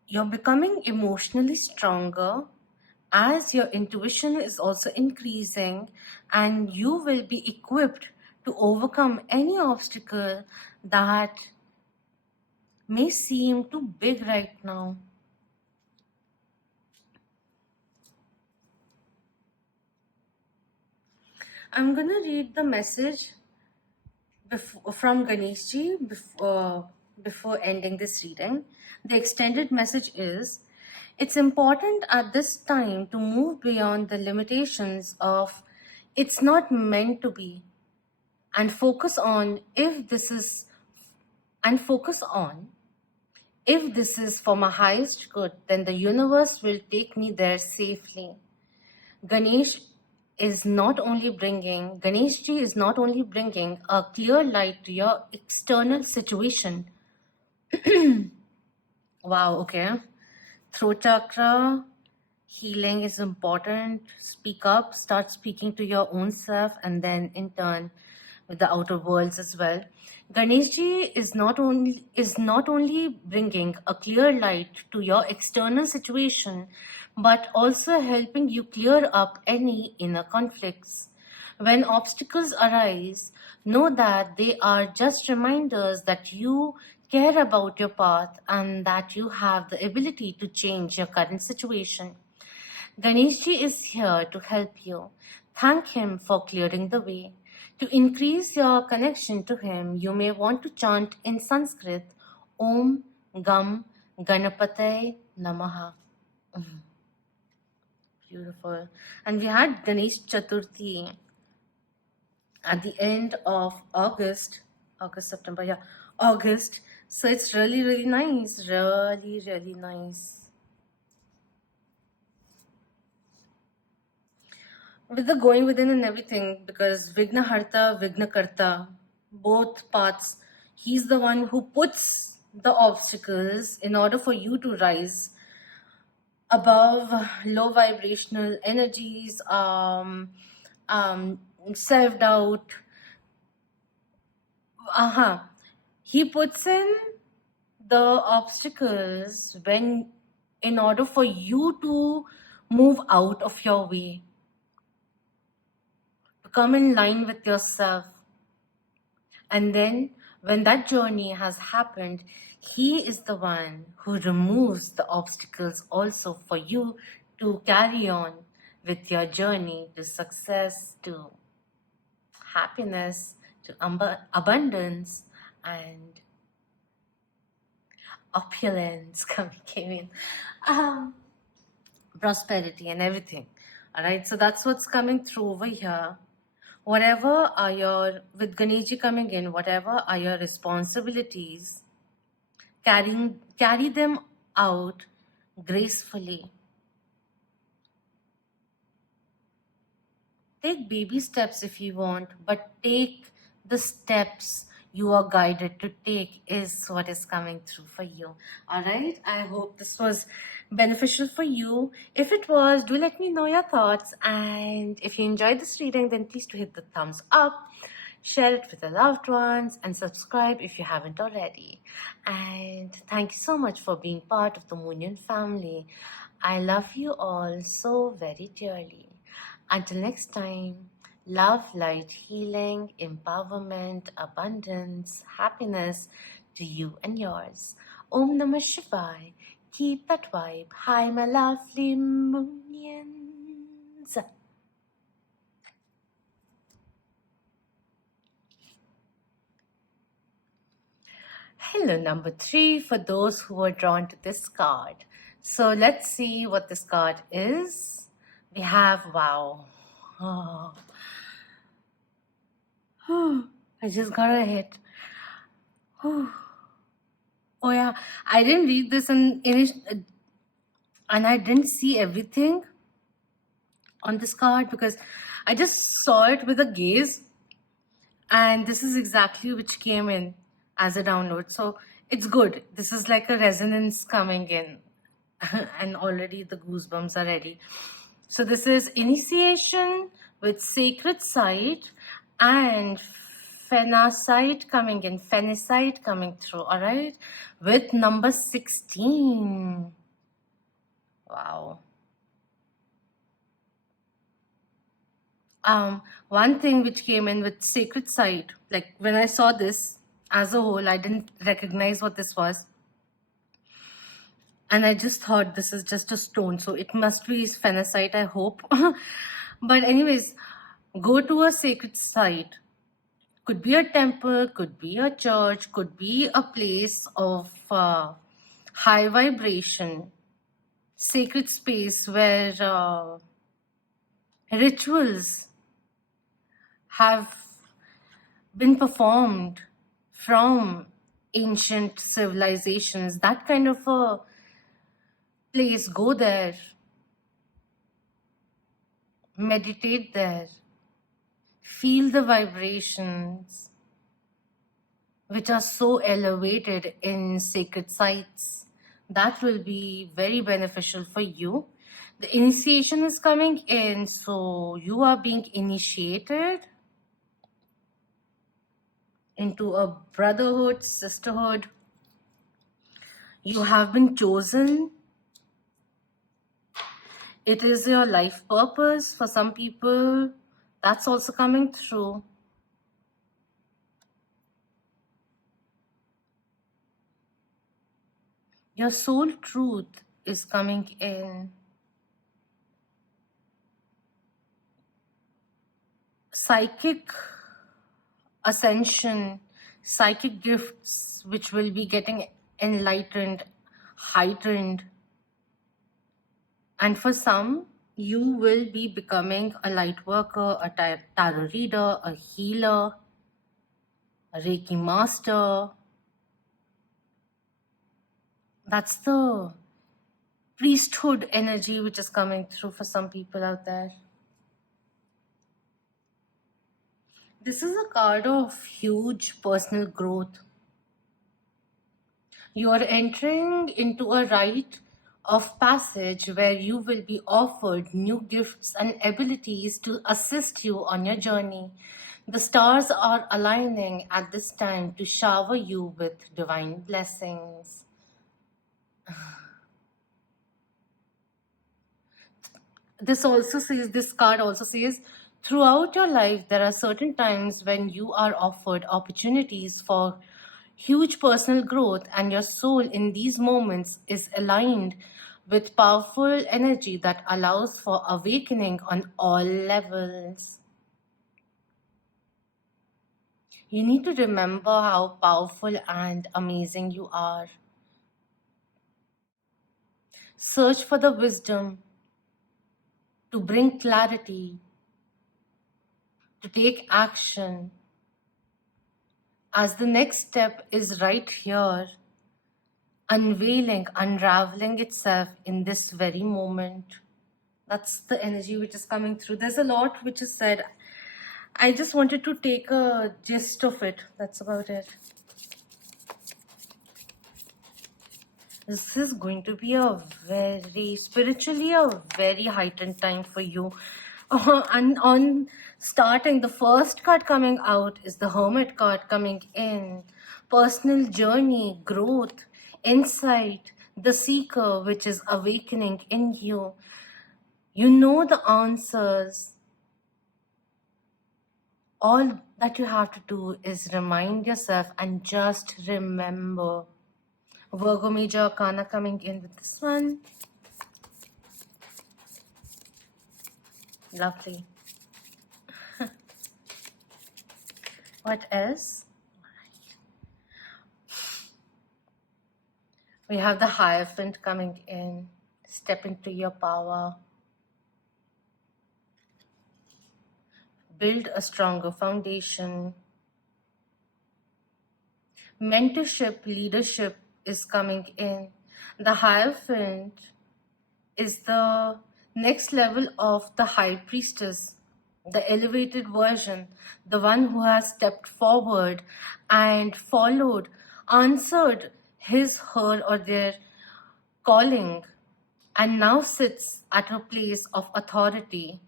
you're becoming emotionally stronger as your intuition is also increasing, and you will be equipped to overcome any obstacle that may seem too big right now. I'm going to read the message from Ganesh Ji before ending this reading. The extended message is, it's important at this time to move beyond the limitations of it's not meant to be and focus on if this is for my highest good, then the universe will take me there safely. Ganesh Ji is not only bringing a clear light to your external situation. Wow, okay. Throat chakra healing is important. Speak up, start speaking to your own self, and then in turn with the outer worlds as well. Ganesh Ji is not only bringing a clear light to your external situation, but also helping you clear up any inner conflicts. When obstacles arise, know that they are just reminders that you care about your path and that you have the ability to change your current situation. Ganesh Ji is here to help you. Thank him for clearing the way. To increase your connection to him, you may want to chant in Sanskrit, Om Gam Ganapataye Namaha. Beautiful. And we had Ganesh Chaturthi at the end of August, September, yeah, August. So it's really, really nice. Really, really nice. With the going within and everything, because Vigna Harta, Vigna Karta, both parts, he's the one who puts the obstacles in order for you to rise above low vibrational energies, self-doubt. He puts in the obstacles in order for you to move out of your way, to come in line with yourself. And then when that journey has happened, he is the one who removes the obstacles also for you to carry on with your journey to success, to happiness, to abundance and opulence came in, prosperity and everything. All right, so that's what's coming through over here. Whatever are with Ganesh Ji coming in, whatever are your responsibilities, carry them out gracefully. Take baby steps if you want, but take the steps you are guided to take is what is coming through for you. All right. I hope this was beneficial for you. If it was, do let me know your thoughts. And if you enjoyed this reading, then please do hit the thumbs up, share it with your loved ones, and subscribe if you haven't already. And thank you so much for being part of the Moonian family. I love you all so very dearly. Until next time, love, light, healing, empowerment, abundance, happiness to you and yours. Om Namah Shivay. Keep that vibe. Hi, my lovely Moonians. Hello, number 3, for those who are drawn to this card. So let's see what this card is. We have, wow. Oh. I just got a hit. Oh yeah, I didn't read this and I didn't see everything on this card because I just saw it with a gaze, and this is exactly which came in as a download. So it's good. This is like a resonance coming in and already the goosebumps are ready. So this is initiation with sacred site and phenicite coming in, phenicite coming through, all right, with number 16. Wow. One thing which came in with sacred site, like when I saw this as a whole, I didn't recognize what this was. And I just thought this is just a stone. So it must be phenicite, I hope. But anyways, go to a sacred site. Could be a temple, could be a church, could be a place of high vibration, sacred space where rituals have been performed from ancient civilizations. That kind of a place, go there, meditate there, feel the vibrations which are so elevated in sacred sites. That will be very beneficial for you. The initiation is coming in, so you are being initiated into a brotherhood, sisterhood. You have been chosen. It is your life purpose for some people. That's also coming through. Your soul truth is coming in. Psychic ascension, psychic gifts which will be getting enlightened, heightened. And for some, you will be becoming a light worker, a tarot reader, a healer, a Reiki master. That's the priesthood energy which is coming through for some people out there. This is a card of huge personal growth. You are entering into a rite of passage where you will be offered new gifts and abilities to assist you on your journey. The stars are aligning at this time to shower you with divine blessings. This card also says, throughout your life, there are certain times when you are offered opportunities for huge personal growth, and your soul in these moments is aligned with powerful energy that allows for awakening on all levels. You need to remember how powerful and amazing you are. Search for the wisdom to bring clarity, to take action, as the next step is right here, unveiling, unraveling itself in this very moment. That's the energy which is coming through. There's a lot which is said. I just wanted to take a gist of it. That's about it. This is going to be a spiritually a very heightened time for you. And on starting, the first card coming out is the Hermit card coming in. Personal journey, growth, insight, the seeker which is awakening in you. You know the answers. All that you have to do is remind yourself and just remember. Virgo Major Arcana coming in with this one. Lovely. What else? We have the Hierophant coming in. Step into your power. Build a stronger foundation. Mentorship, leadership is coming in. The Hierophant is the next level of the High Priestess, the elevated version, the one who has stepped forward and followed, answered his, her, or their calling, and now sits at a place of authority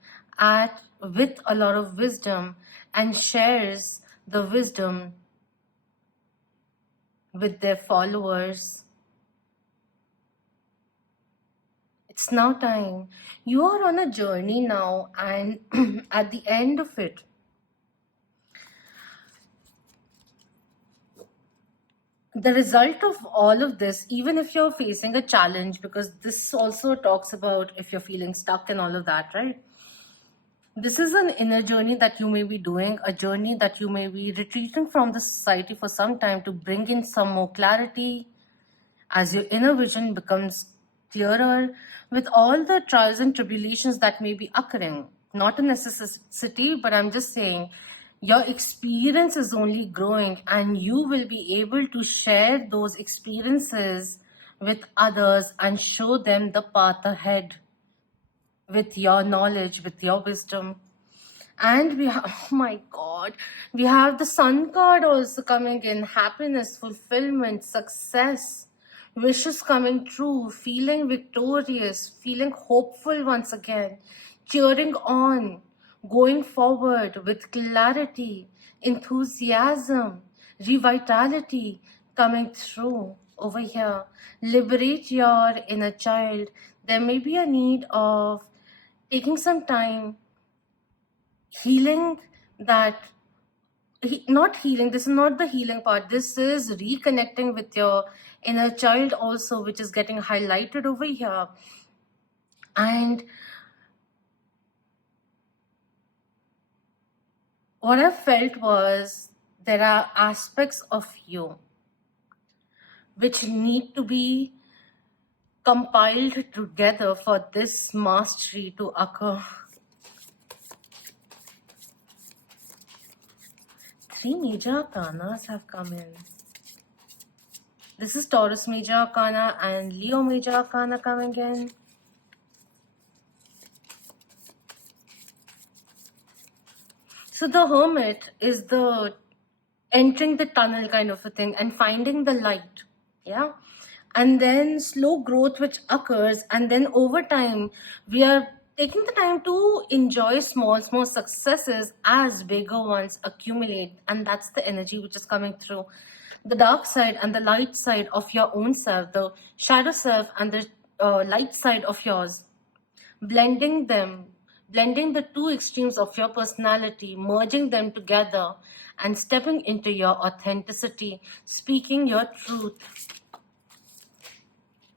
with a lot of wisdom and shares the wisdom with their followers. It's now time. You are on a journey now, and at the end of it, the result of all of this, even if you're facing a challenge, because this also talks about if you're feeling stuck and all of that, right? This is an inner journey that you may be doing, a journey that you may be retreating from the society for some time to bring in some more clarity as your inner vision becomes clearer with all the trials and tribulations that may be occurring. Not a necessity, but I'm just saying your experience is only growing, and you will be able to share those experiences with others and show them the path ahead with your knowledge, with your wisdom. And we have, oh my God, we have the Sun card also coming in. Happiness, fulfillment, success, wishes coming true, feeling victorious, feeling hopeful once again, cheering on, going forward with clarity, enthusiasm, revitality coming through over here. Liberate your inner child. There may be a need of taking some time healing that not healing, this is not the healing part, this is reconnecting with your inner child also, which is getting highlighted over here. And what I felt was there are aspects of you which need to be compiled together for this mastery to occur. 3 major arcanas have come in. This is Taurus Major Arcana and Leo Major Arcana coming in. So the Hermit is the entering the tunnel kind of a thing and finding the light, yeah? And then slow growth which occurs, and then over time, we are taking the time to enjoy small successes as bigger ones accumulate, and that's the energy which is coming through. The dark side and the light side of your own self, the shadow self and the light side of yours, blending the two extremes of your personality, merging them together and stepping into your authenticity, speaking your truth.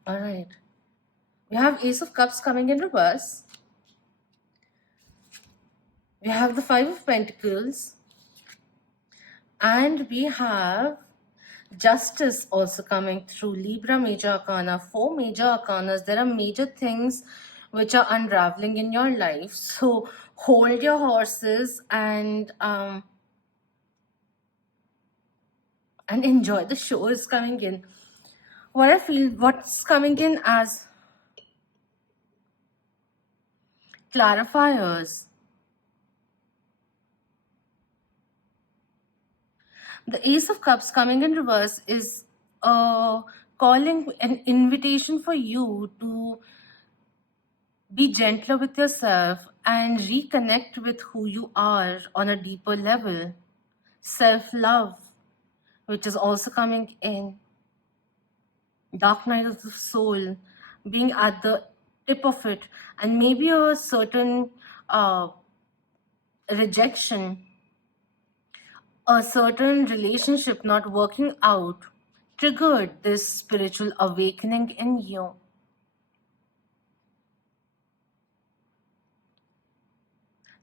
All right. We have Ace of Cups coming in reverse. We have the Five of Pentacles. And we have Justice also coming through. Libra Major Arcana. 4 major arcanas. There are major things which are unraveling in your life. So hold your horses and enjoy the show is coming in. What I feel, what's coming in as clarifiers. The Ace of Cups coming in reverse is calling, an invitation for you to be gentler with yourself and reconnect with who you are on a deeper level. Self-love, which is also coming in. Dark night of the soul, being at the tip of it, and maybe a certain rejection, a certain relationship not working out triggered this spiritual awakening in you.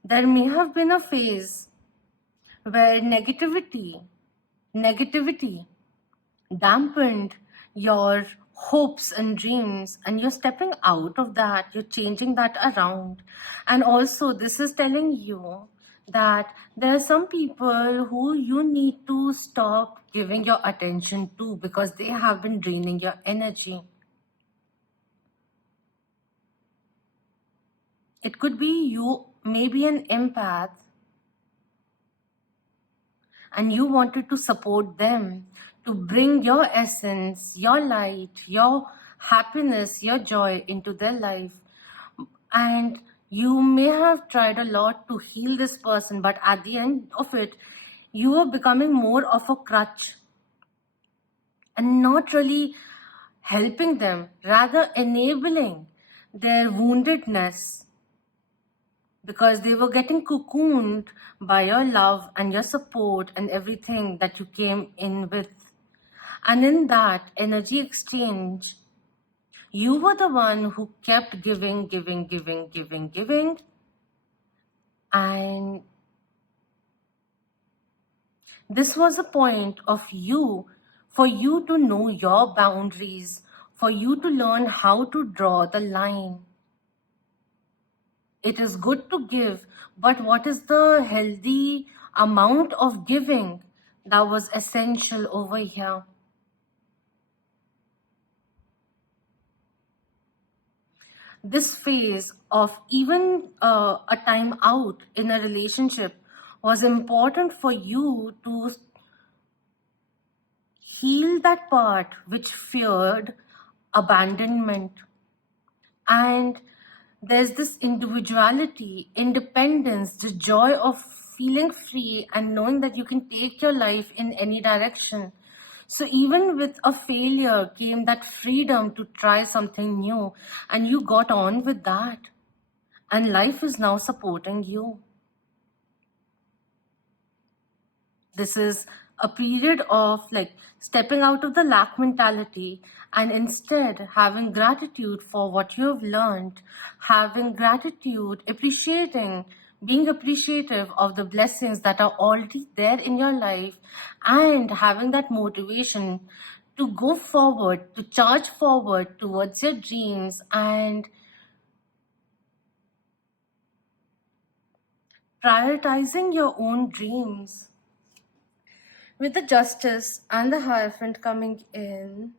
There may have been a phase where negativity dampened your hopes and dreams, and you're stepping out of that, you're changing that around. And also, this is telling you that there are some people who you need to stop giving your attention to because they have been draining your energy. It could be you, maybe an empath, and you wanted to support them to bring your essence, your light, your happiness, your joy into their life. And you may have tried a lot to heal this person, but at the end of it, you are becoming more of a crutch and not really helping them, rather enabling their woundedness, because they were getting cocooned by your love and your support and everything that you came in with. And in that energy exchange, you were the one who kept giving. And this was a point of you, for you to know your boundaries, for you to learn how to draw the line. It is good to give, but what is the healthy amount of giving that was essential over here? This phase of even a time out in a relationship was important for you to heal that part which feared abandonment. And there's this individuality, independence, the joy of feeling free and knowing that you can take your life in any direction. So even with a failure came that freedom to try something new, and you got on with that. And life is now supporting you. This is a period of like stepping out of the lack mentality and instead having gratitude for what you have learned, having gratitude, appreciating, being appreciative of the blessings that are already there in your life, and having that motivation to go forward, to charge forward towards your dreams, and prioritizing your own dreams. With the Justice and the Hierophant coming in,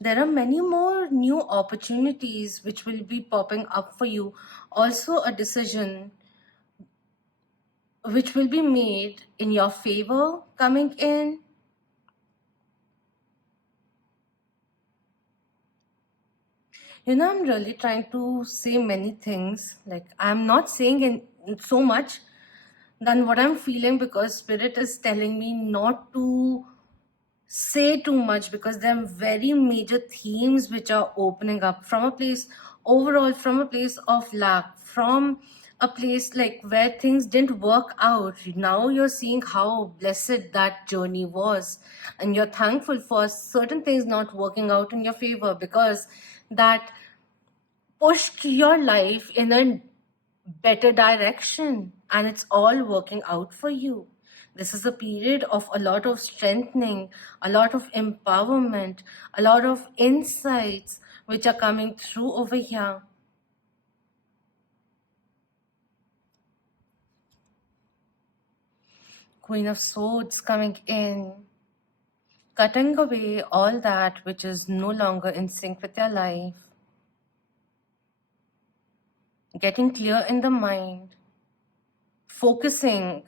there are many more new opportunities which will be popping up for you. Also, a decision which will be made in your favor coming in. I'm really trying to say many things. Like, I'm not saying in so much than what I'm feeling, because Spirit is telling me not to say too much, because there are very major themes which are opening up from a place, overall from a place of lack, from a place like where things didn't work out. Now you're seeing how blessed that journey was, and you're thankful for certain things not working out in your favor, because that pushed your life in a better direction, and it's all working out for you. This is a period of a lot of strengthening, a lot of empowerment, a lot of insights which are coming through over here. Queen of Swords coming in, cutting away all that which is no longer in sync with your life, getting clear in the mind, focusing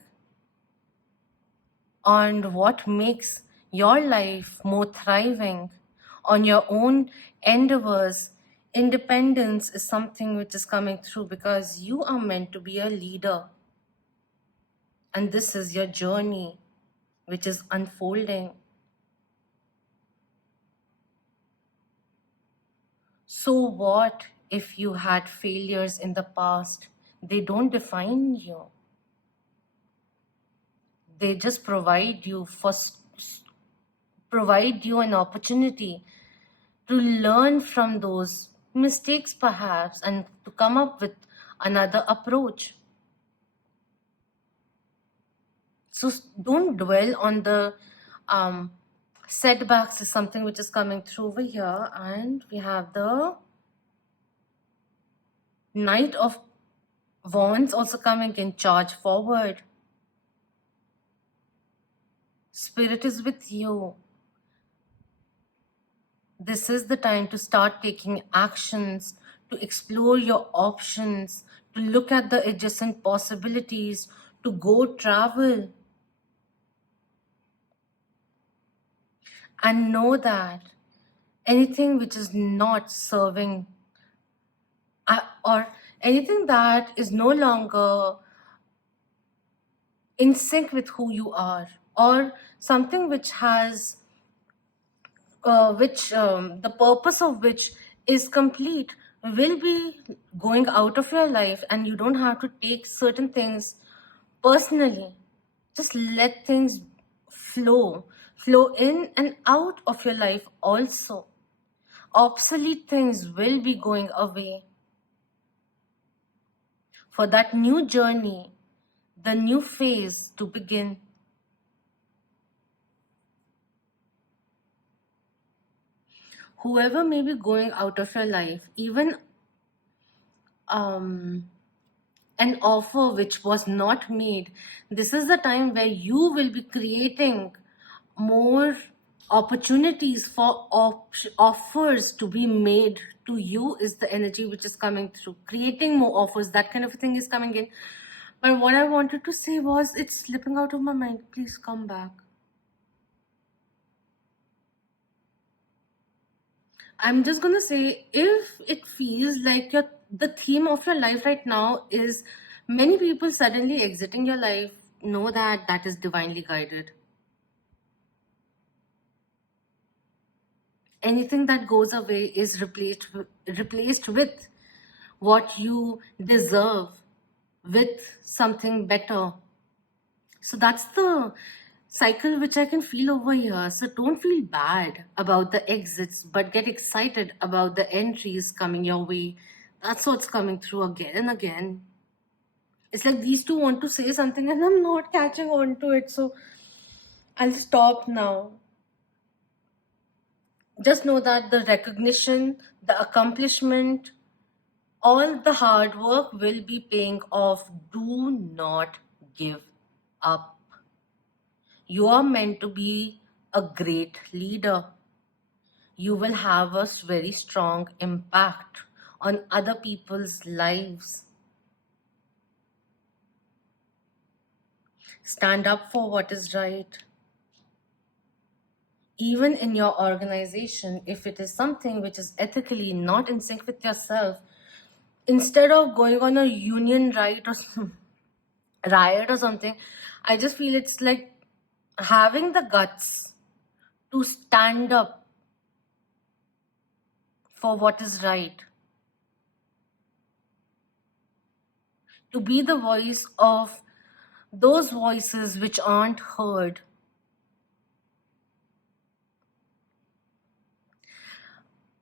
on what makes your life more thriving, on your own endeavors. Independence is something which is coming through because you are meant to be a leader, and this is your journey which is unfolding. So what if you had failures in the past? They don't define you. They just provide you an opportunity to learn from those mistakes perhaps and to come up with another approach. So don't dwell on the setbacks is something which is coming through over here. And we have the Knight of Wands also coming in. Charge forward. Spirit is with you. This is the time to start taking actions, to explore your options, to look at the adjacent possibilities, to go travel. And know that anything which is not serving or anything that is no longer in sync with who you are, or something which has the purpose of which is complete, will be going out of your life, and you don't have to take certain things personally. Just let things flow in and out of your life also. Obsolete things will be going away for that new journey, the new phase to begin. Whoever may be going out of your life, even an offer which was not made, this is the time where you will be creating more opportunities for offers to be made to you, is the energy which is coming through. Creating more offers, that kind of a thing is coming in. But what I wanted to say was, it's slipping out of my mind. Please come back. I'm just gonna say, if it feels like the theme of your life right now is many people suddenly exiting your life, know that that is divinely guided. Anything that goes away is replaced with what you deserve, with something better. So that's the cycle which I can feel over here. So don't feel bad about the exits, but get excited about the entries coming your way. That's what's coming through again and again. It's like these two want to say something and I'm not catching on to it. So I'll stop now. Just know that the recognition, the accomplishment, all the hard work will be paying off. Do not give up. You are meant to be a great leader. You will have a very strong impact on other people's lives. Stand up for what is right. Even in your organization, if it is something which is ethically not in sync with yourself, instead of going on a union riot or something, I just feel it's like having the guts to stand up for what is right, to be the voice of those voices which aren't heard.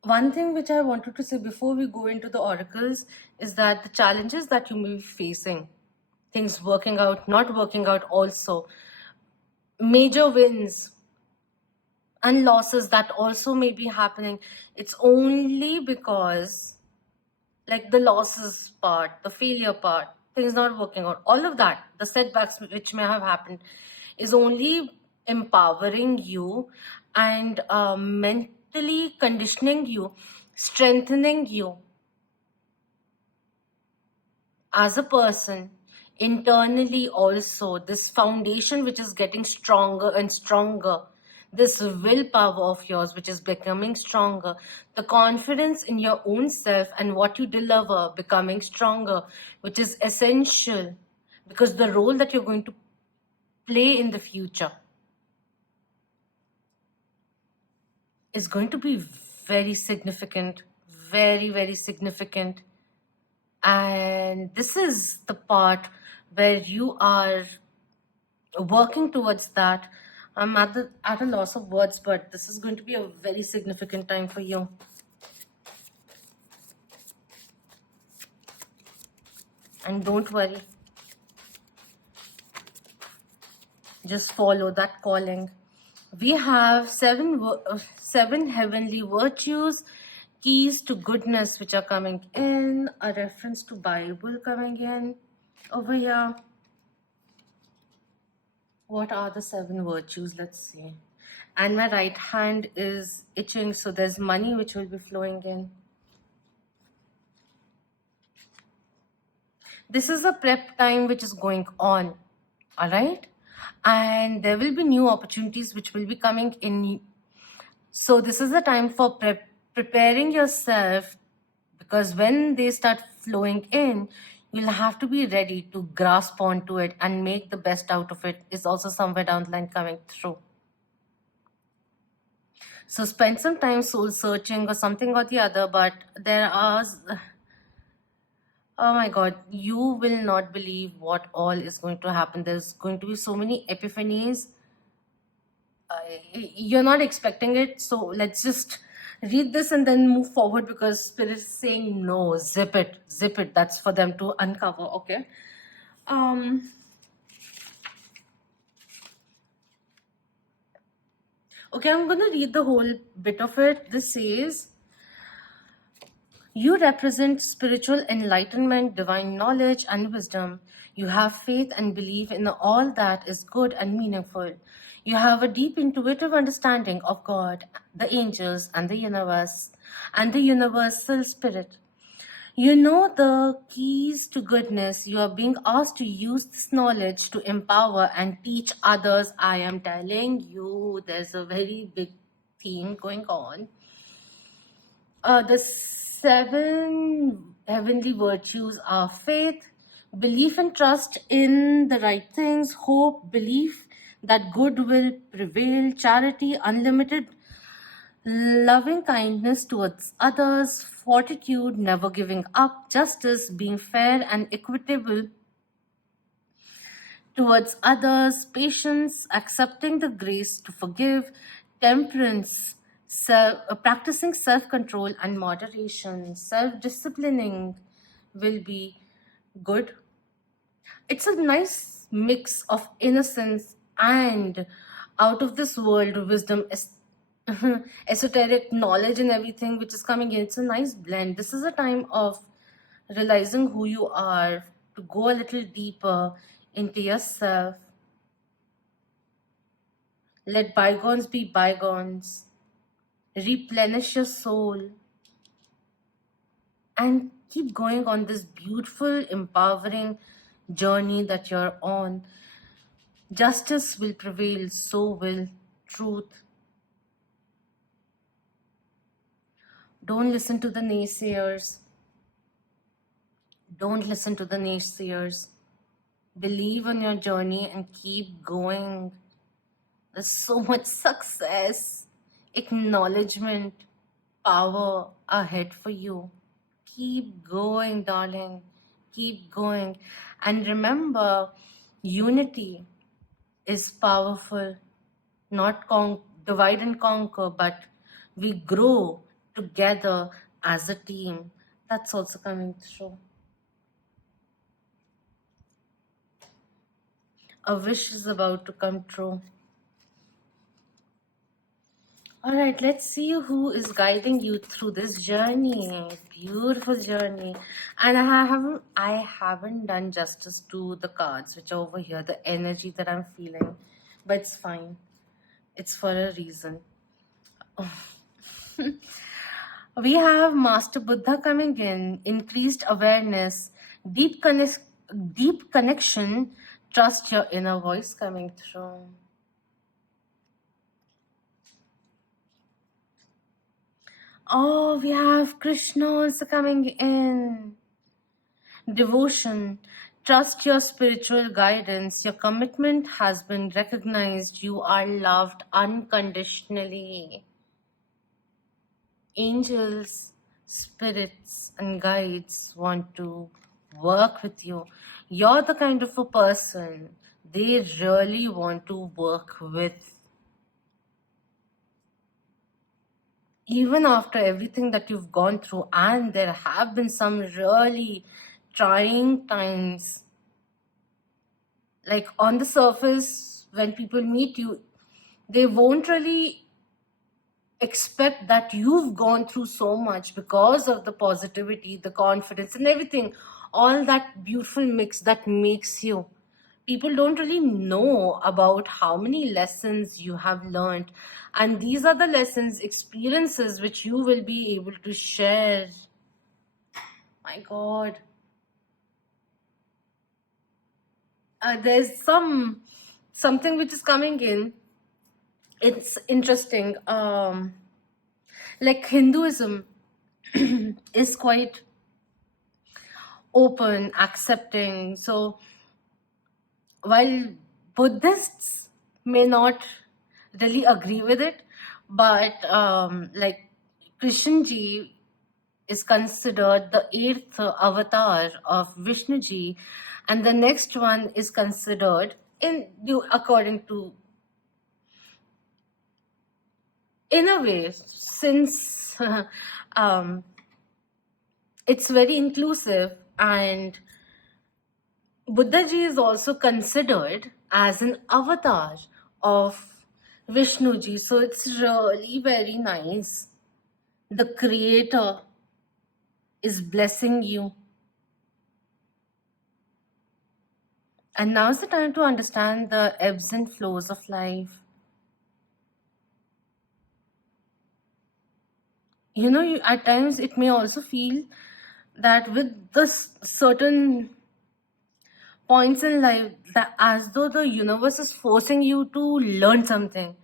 One thing which I wanted to say before we go into the oracles is that the challenges that you may be facing, things working out, not working out also, major wins and losses that also may be happening, it's only because, like the losses part, the failure part, things not working out, all of that, the setbacks which may have happened, is only empowering you and mentally conditioning you, strengthening you as a person internally. Also, this foundation which is getting stronger and stronger, this willpower of yours which is becoming stronger, the confidence in your own self and what you deliver becoming stronger, which is essential, because the role that you're going to play in the future is going to be very significant, very, very significant. And this is the part where you are working towards that. I'm at a loss of words, but this is going to be a very significant time for you. And don't worry, just follow that calling. We have seven heavenly virtues, keys to goodness which are coming in, a reference to Bible coming in over here. What are the seven virtues? Let's see. And my right hand is itching, so there's money which will be flowing in. This is a prep time which is going on, all right? And there will be new opportunities which will be coming in. So this is the time for preparing yourself, because when they start flowing in, you'll have to be ready to grasp onto it and make the best out of it, is also somewhere down the line coming through. So spend some time soul searching or something or the other, but there are, oh my God, you will not believe what all is going to happen. There's going to be so many epiphanies. You're not expecting it. So let's just read this and then move forward, because Spirit is saying no, zip it, zip it. That's for them to uncover, okay? Okay, I'm going to read the whole bit of it. This says, you represent spiritual enlightenment, divine knowledge, and wisdom. You have faith and belief in all that is good and meaningful. You have a deep intuitive understanding of God, the angels, and the universe, and the universal spirit. You know the keys to goodness. You are being asked to use this knowledge to empower and teach others. I am telling you, there's a very big theme going on. The seven heavenly virtues are faith, belief and trust in the right things, hope, belief that good will prevail, charity, unlimited loving kindness towards others, fortitude, never giving up, justice, being fair and equitable towards others, patience, accepting the grace to forgive, temperance, practicing self-control and moderation, self-disciplining will be good. It's a nice mix of innocence and out of this world wisdom, esoteric knowledge and everything which is coming in. It's a nice blend. This is a time of realizing who you are, to go a little deeper into yourself. Let bygones be bygones. Replenish your soul and keep going on this beautiful, empowering journey that you're on. Justice will prevail, so will truth. Don't listen to the naysayers. Don't listen to the naysayers. Believe in your journey and keep going. There's so much success, acknowledgement, power ahead for you. Keep going, darling. Keep going. And remember, unity is powerful. Not divide and conquer, but we grow together as a team. That's also coming through. A wish is about to come true. All right, let's see who is guiding you through this journey. Beautiful journey. And I haven't done justice to the cards which are over here, the energy that I'm feeling. But it's fine. It's for a reason. We have Master Buddha coming in, increased awareness, deep connect, deep connection, trust your inner voice coming through. Oh, we have Krishna also coming in. Devotion, trust your spiritual guidance. Your commitment has been recognized. You are loved unconditionally. Angels, spirits, and guides want to work with you. You're the kind of a person they really want to work with. Even after everything that you've gone through, and there have been some really trying times, like on the surface, when people meet you, they won't really expect that you've gone through so much because of the positivity, the confidence, and everything, all that beautiful mix that makes you. People don't really know about how many lessons you have learned, and these are the lessons, experiences which you will be able to share. My God. There's something which is coming in. It's interesting. Like Hinduism is quite open, accepting. So while Buddhists may not really agree with it, but like Krishan ji is considered the 8th avatar of Vishnu ji, and the next one is considered according to, in a way, since it's very inclusive, and Buddha ji is also considered as an avatar of Vishnu ji. So it's really very nice. The Creator is blessing you. And now's the time to understand the ebbs and flows of life. You know, at times it may also feel that with the certain points in life, that as though the universe is forcing you to learn something,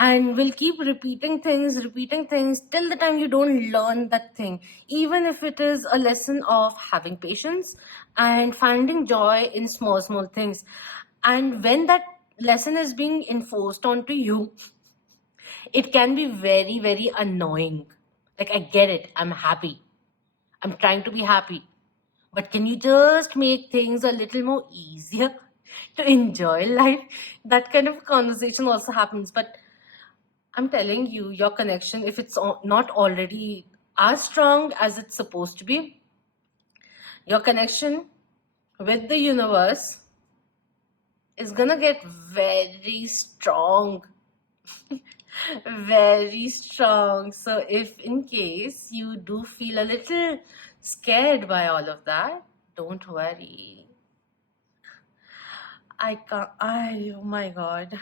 and will keep repeating things till the time you don't learn that thing, even if it is a lesson of having patience and finding joy in small things. And when that lesson is being enforced onto you, it can be very, very annoying. Like, I get it, I'm happy, I'm trying to be happy, but can you just make things a little more easier to enjoy life? That kind of conversation also happens. But I'm telling you, your connection, if it's not already as strong as it's supposed to be, your connection with the universe is gonna get very strong. Very strong. So if in case you do feel a little scared by all of that, don't worry. I can't, oh my God.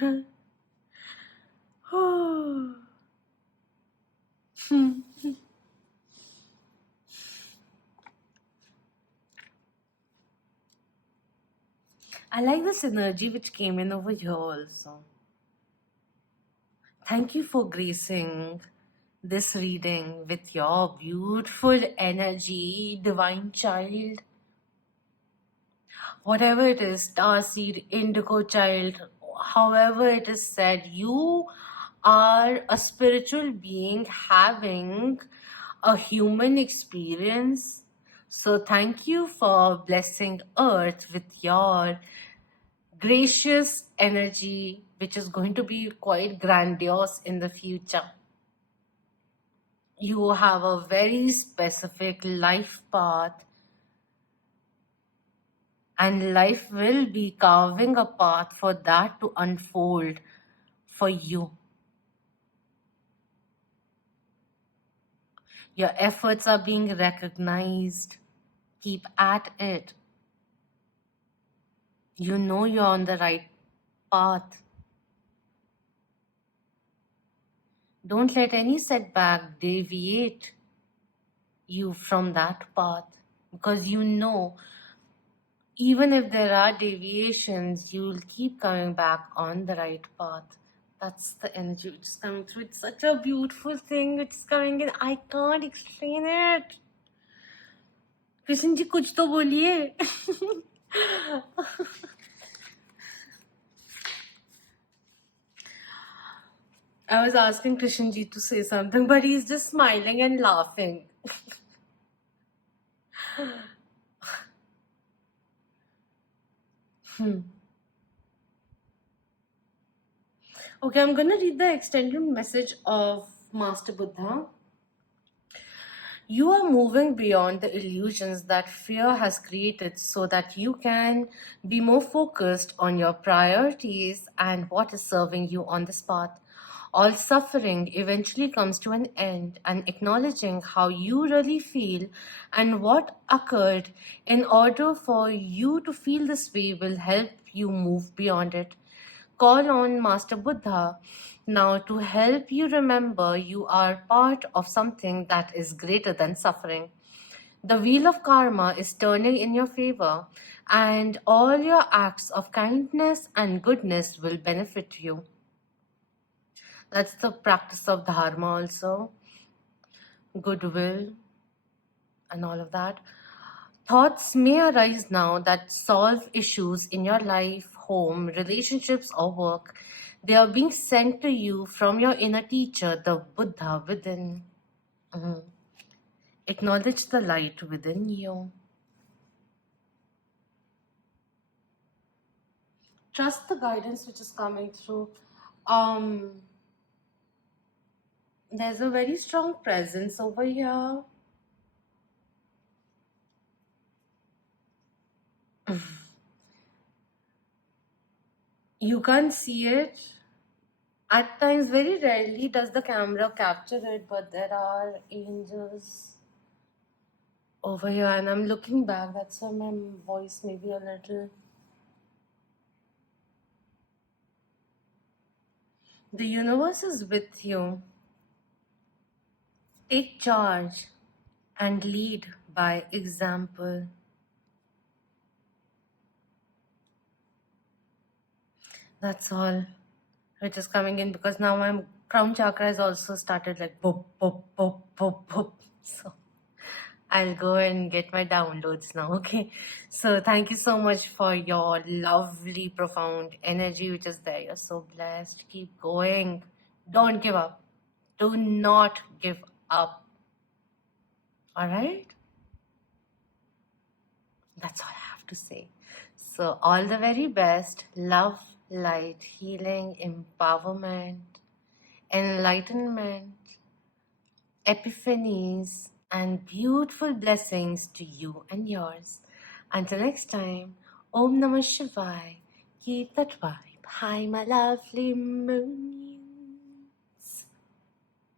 I like this energy which came in over here also. Thank you for gracing this reading with your beautiful energy, divine child. Whatever it is, starseed, indigo child, however it is said, you are a spiritual being having a human experience. So thank you for blessing Earth with your gracious energy, which is going to be quite grandiose in the future. You have a very specific life path, and life will be carving a path for that to unfold for you. Your efforts are being recognized. Keep at it. You know you're on the right path. Don't let any setback deviate you from that path, because you know, even if there are deviations, you'll keep coming back on the right path. That's the energy which is coming through. It's such a beautiful thing which is coming in. I can't explain it. Krishna ji कुछ तो बोलिए. I was asking Krishan ji to say something, but he's just smiling and laughing. Okay, I'm gonna read the extended message of Master Buddha. You are moving beyond the illusions that fear has created so that you can be more focused on your priorities and what is serving you on this path. All suffering eventually comes to an end, and acknowledging how you really feel and what occurred in order for you to feel this way will help you move beyond it. Call on Master Buddha now to help you remember you are part of something that is greater than suffering. The wheel of karma is turning in your favor, and all your acts of kindness and goodness will benefit you. That's the practice of dharma also, goodwill, and all of that. Thoughts may arise now that solve issues in your life, home, relationships, or work. They are being sent to you from your inner teacher, the Buddha within. Acknowledge the light within you. Trust the guidance which is coming through. There's a very strong presence over here. You can't see it. At times, very rarely does the camera capture it, but there are angels over here, and I'm looking back. That's why my voice may be a little. The universe is with you. Take charge and lead by example. That's all which is coming in, because now my crown chakra has also started like boop, boop, boop, boop, boop. So I'll go and get my downloads now, okay? So thank you so much for your lovely, profound energy which is there. You're so blessed. Keep going. Don't give up. Do not give up. All right? That's all I have to say. So all the very best. Love, light, healing, empowerment, enlightenment, epiphanies, and beautiful blessings to you and yours. Until next time, Om Namah Shivay. Keep that vibe high, my lovely moon.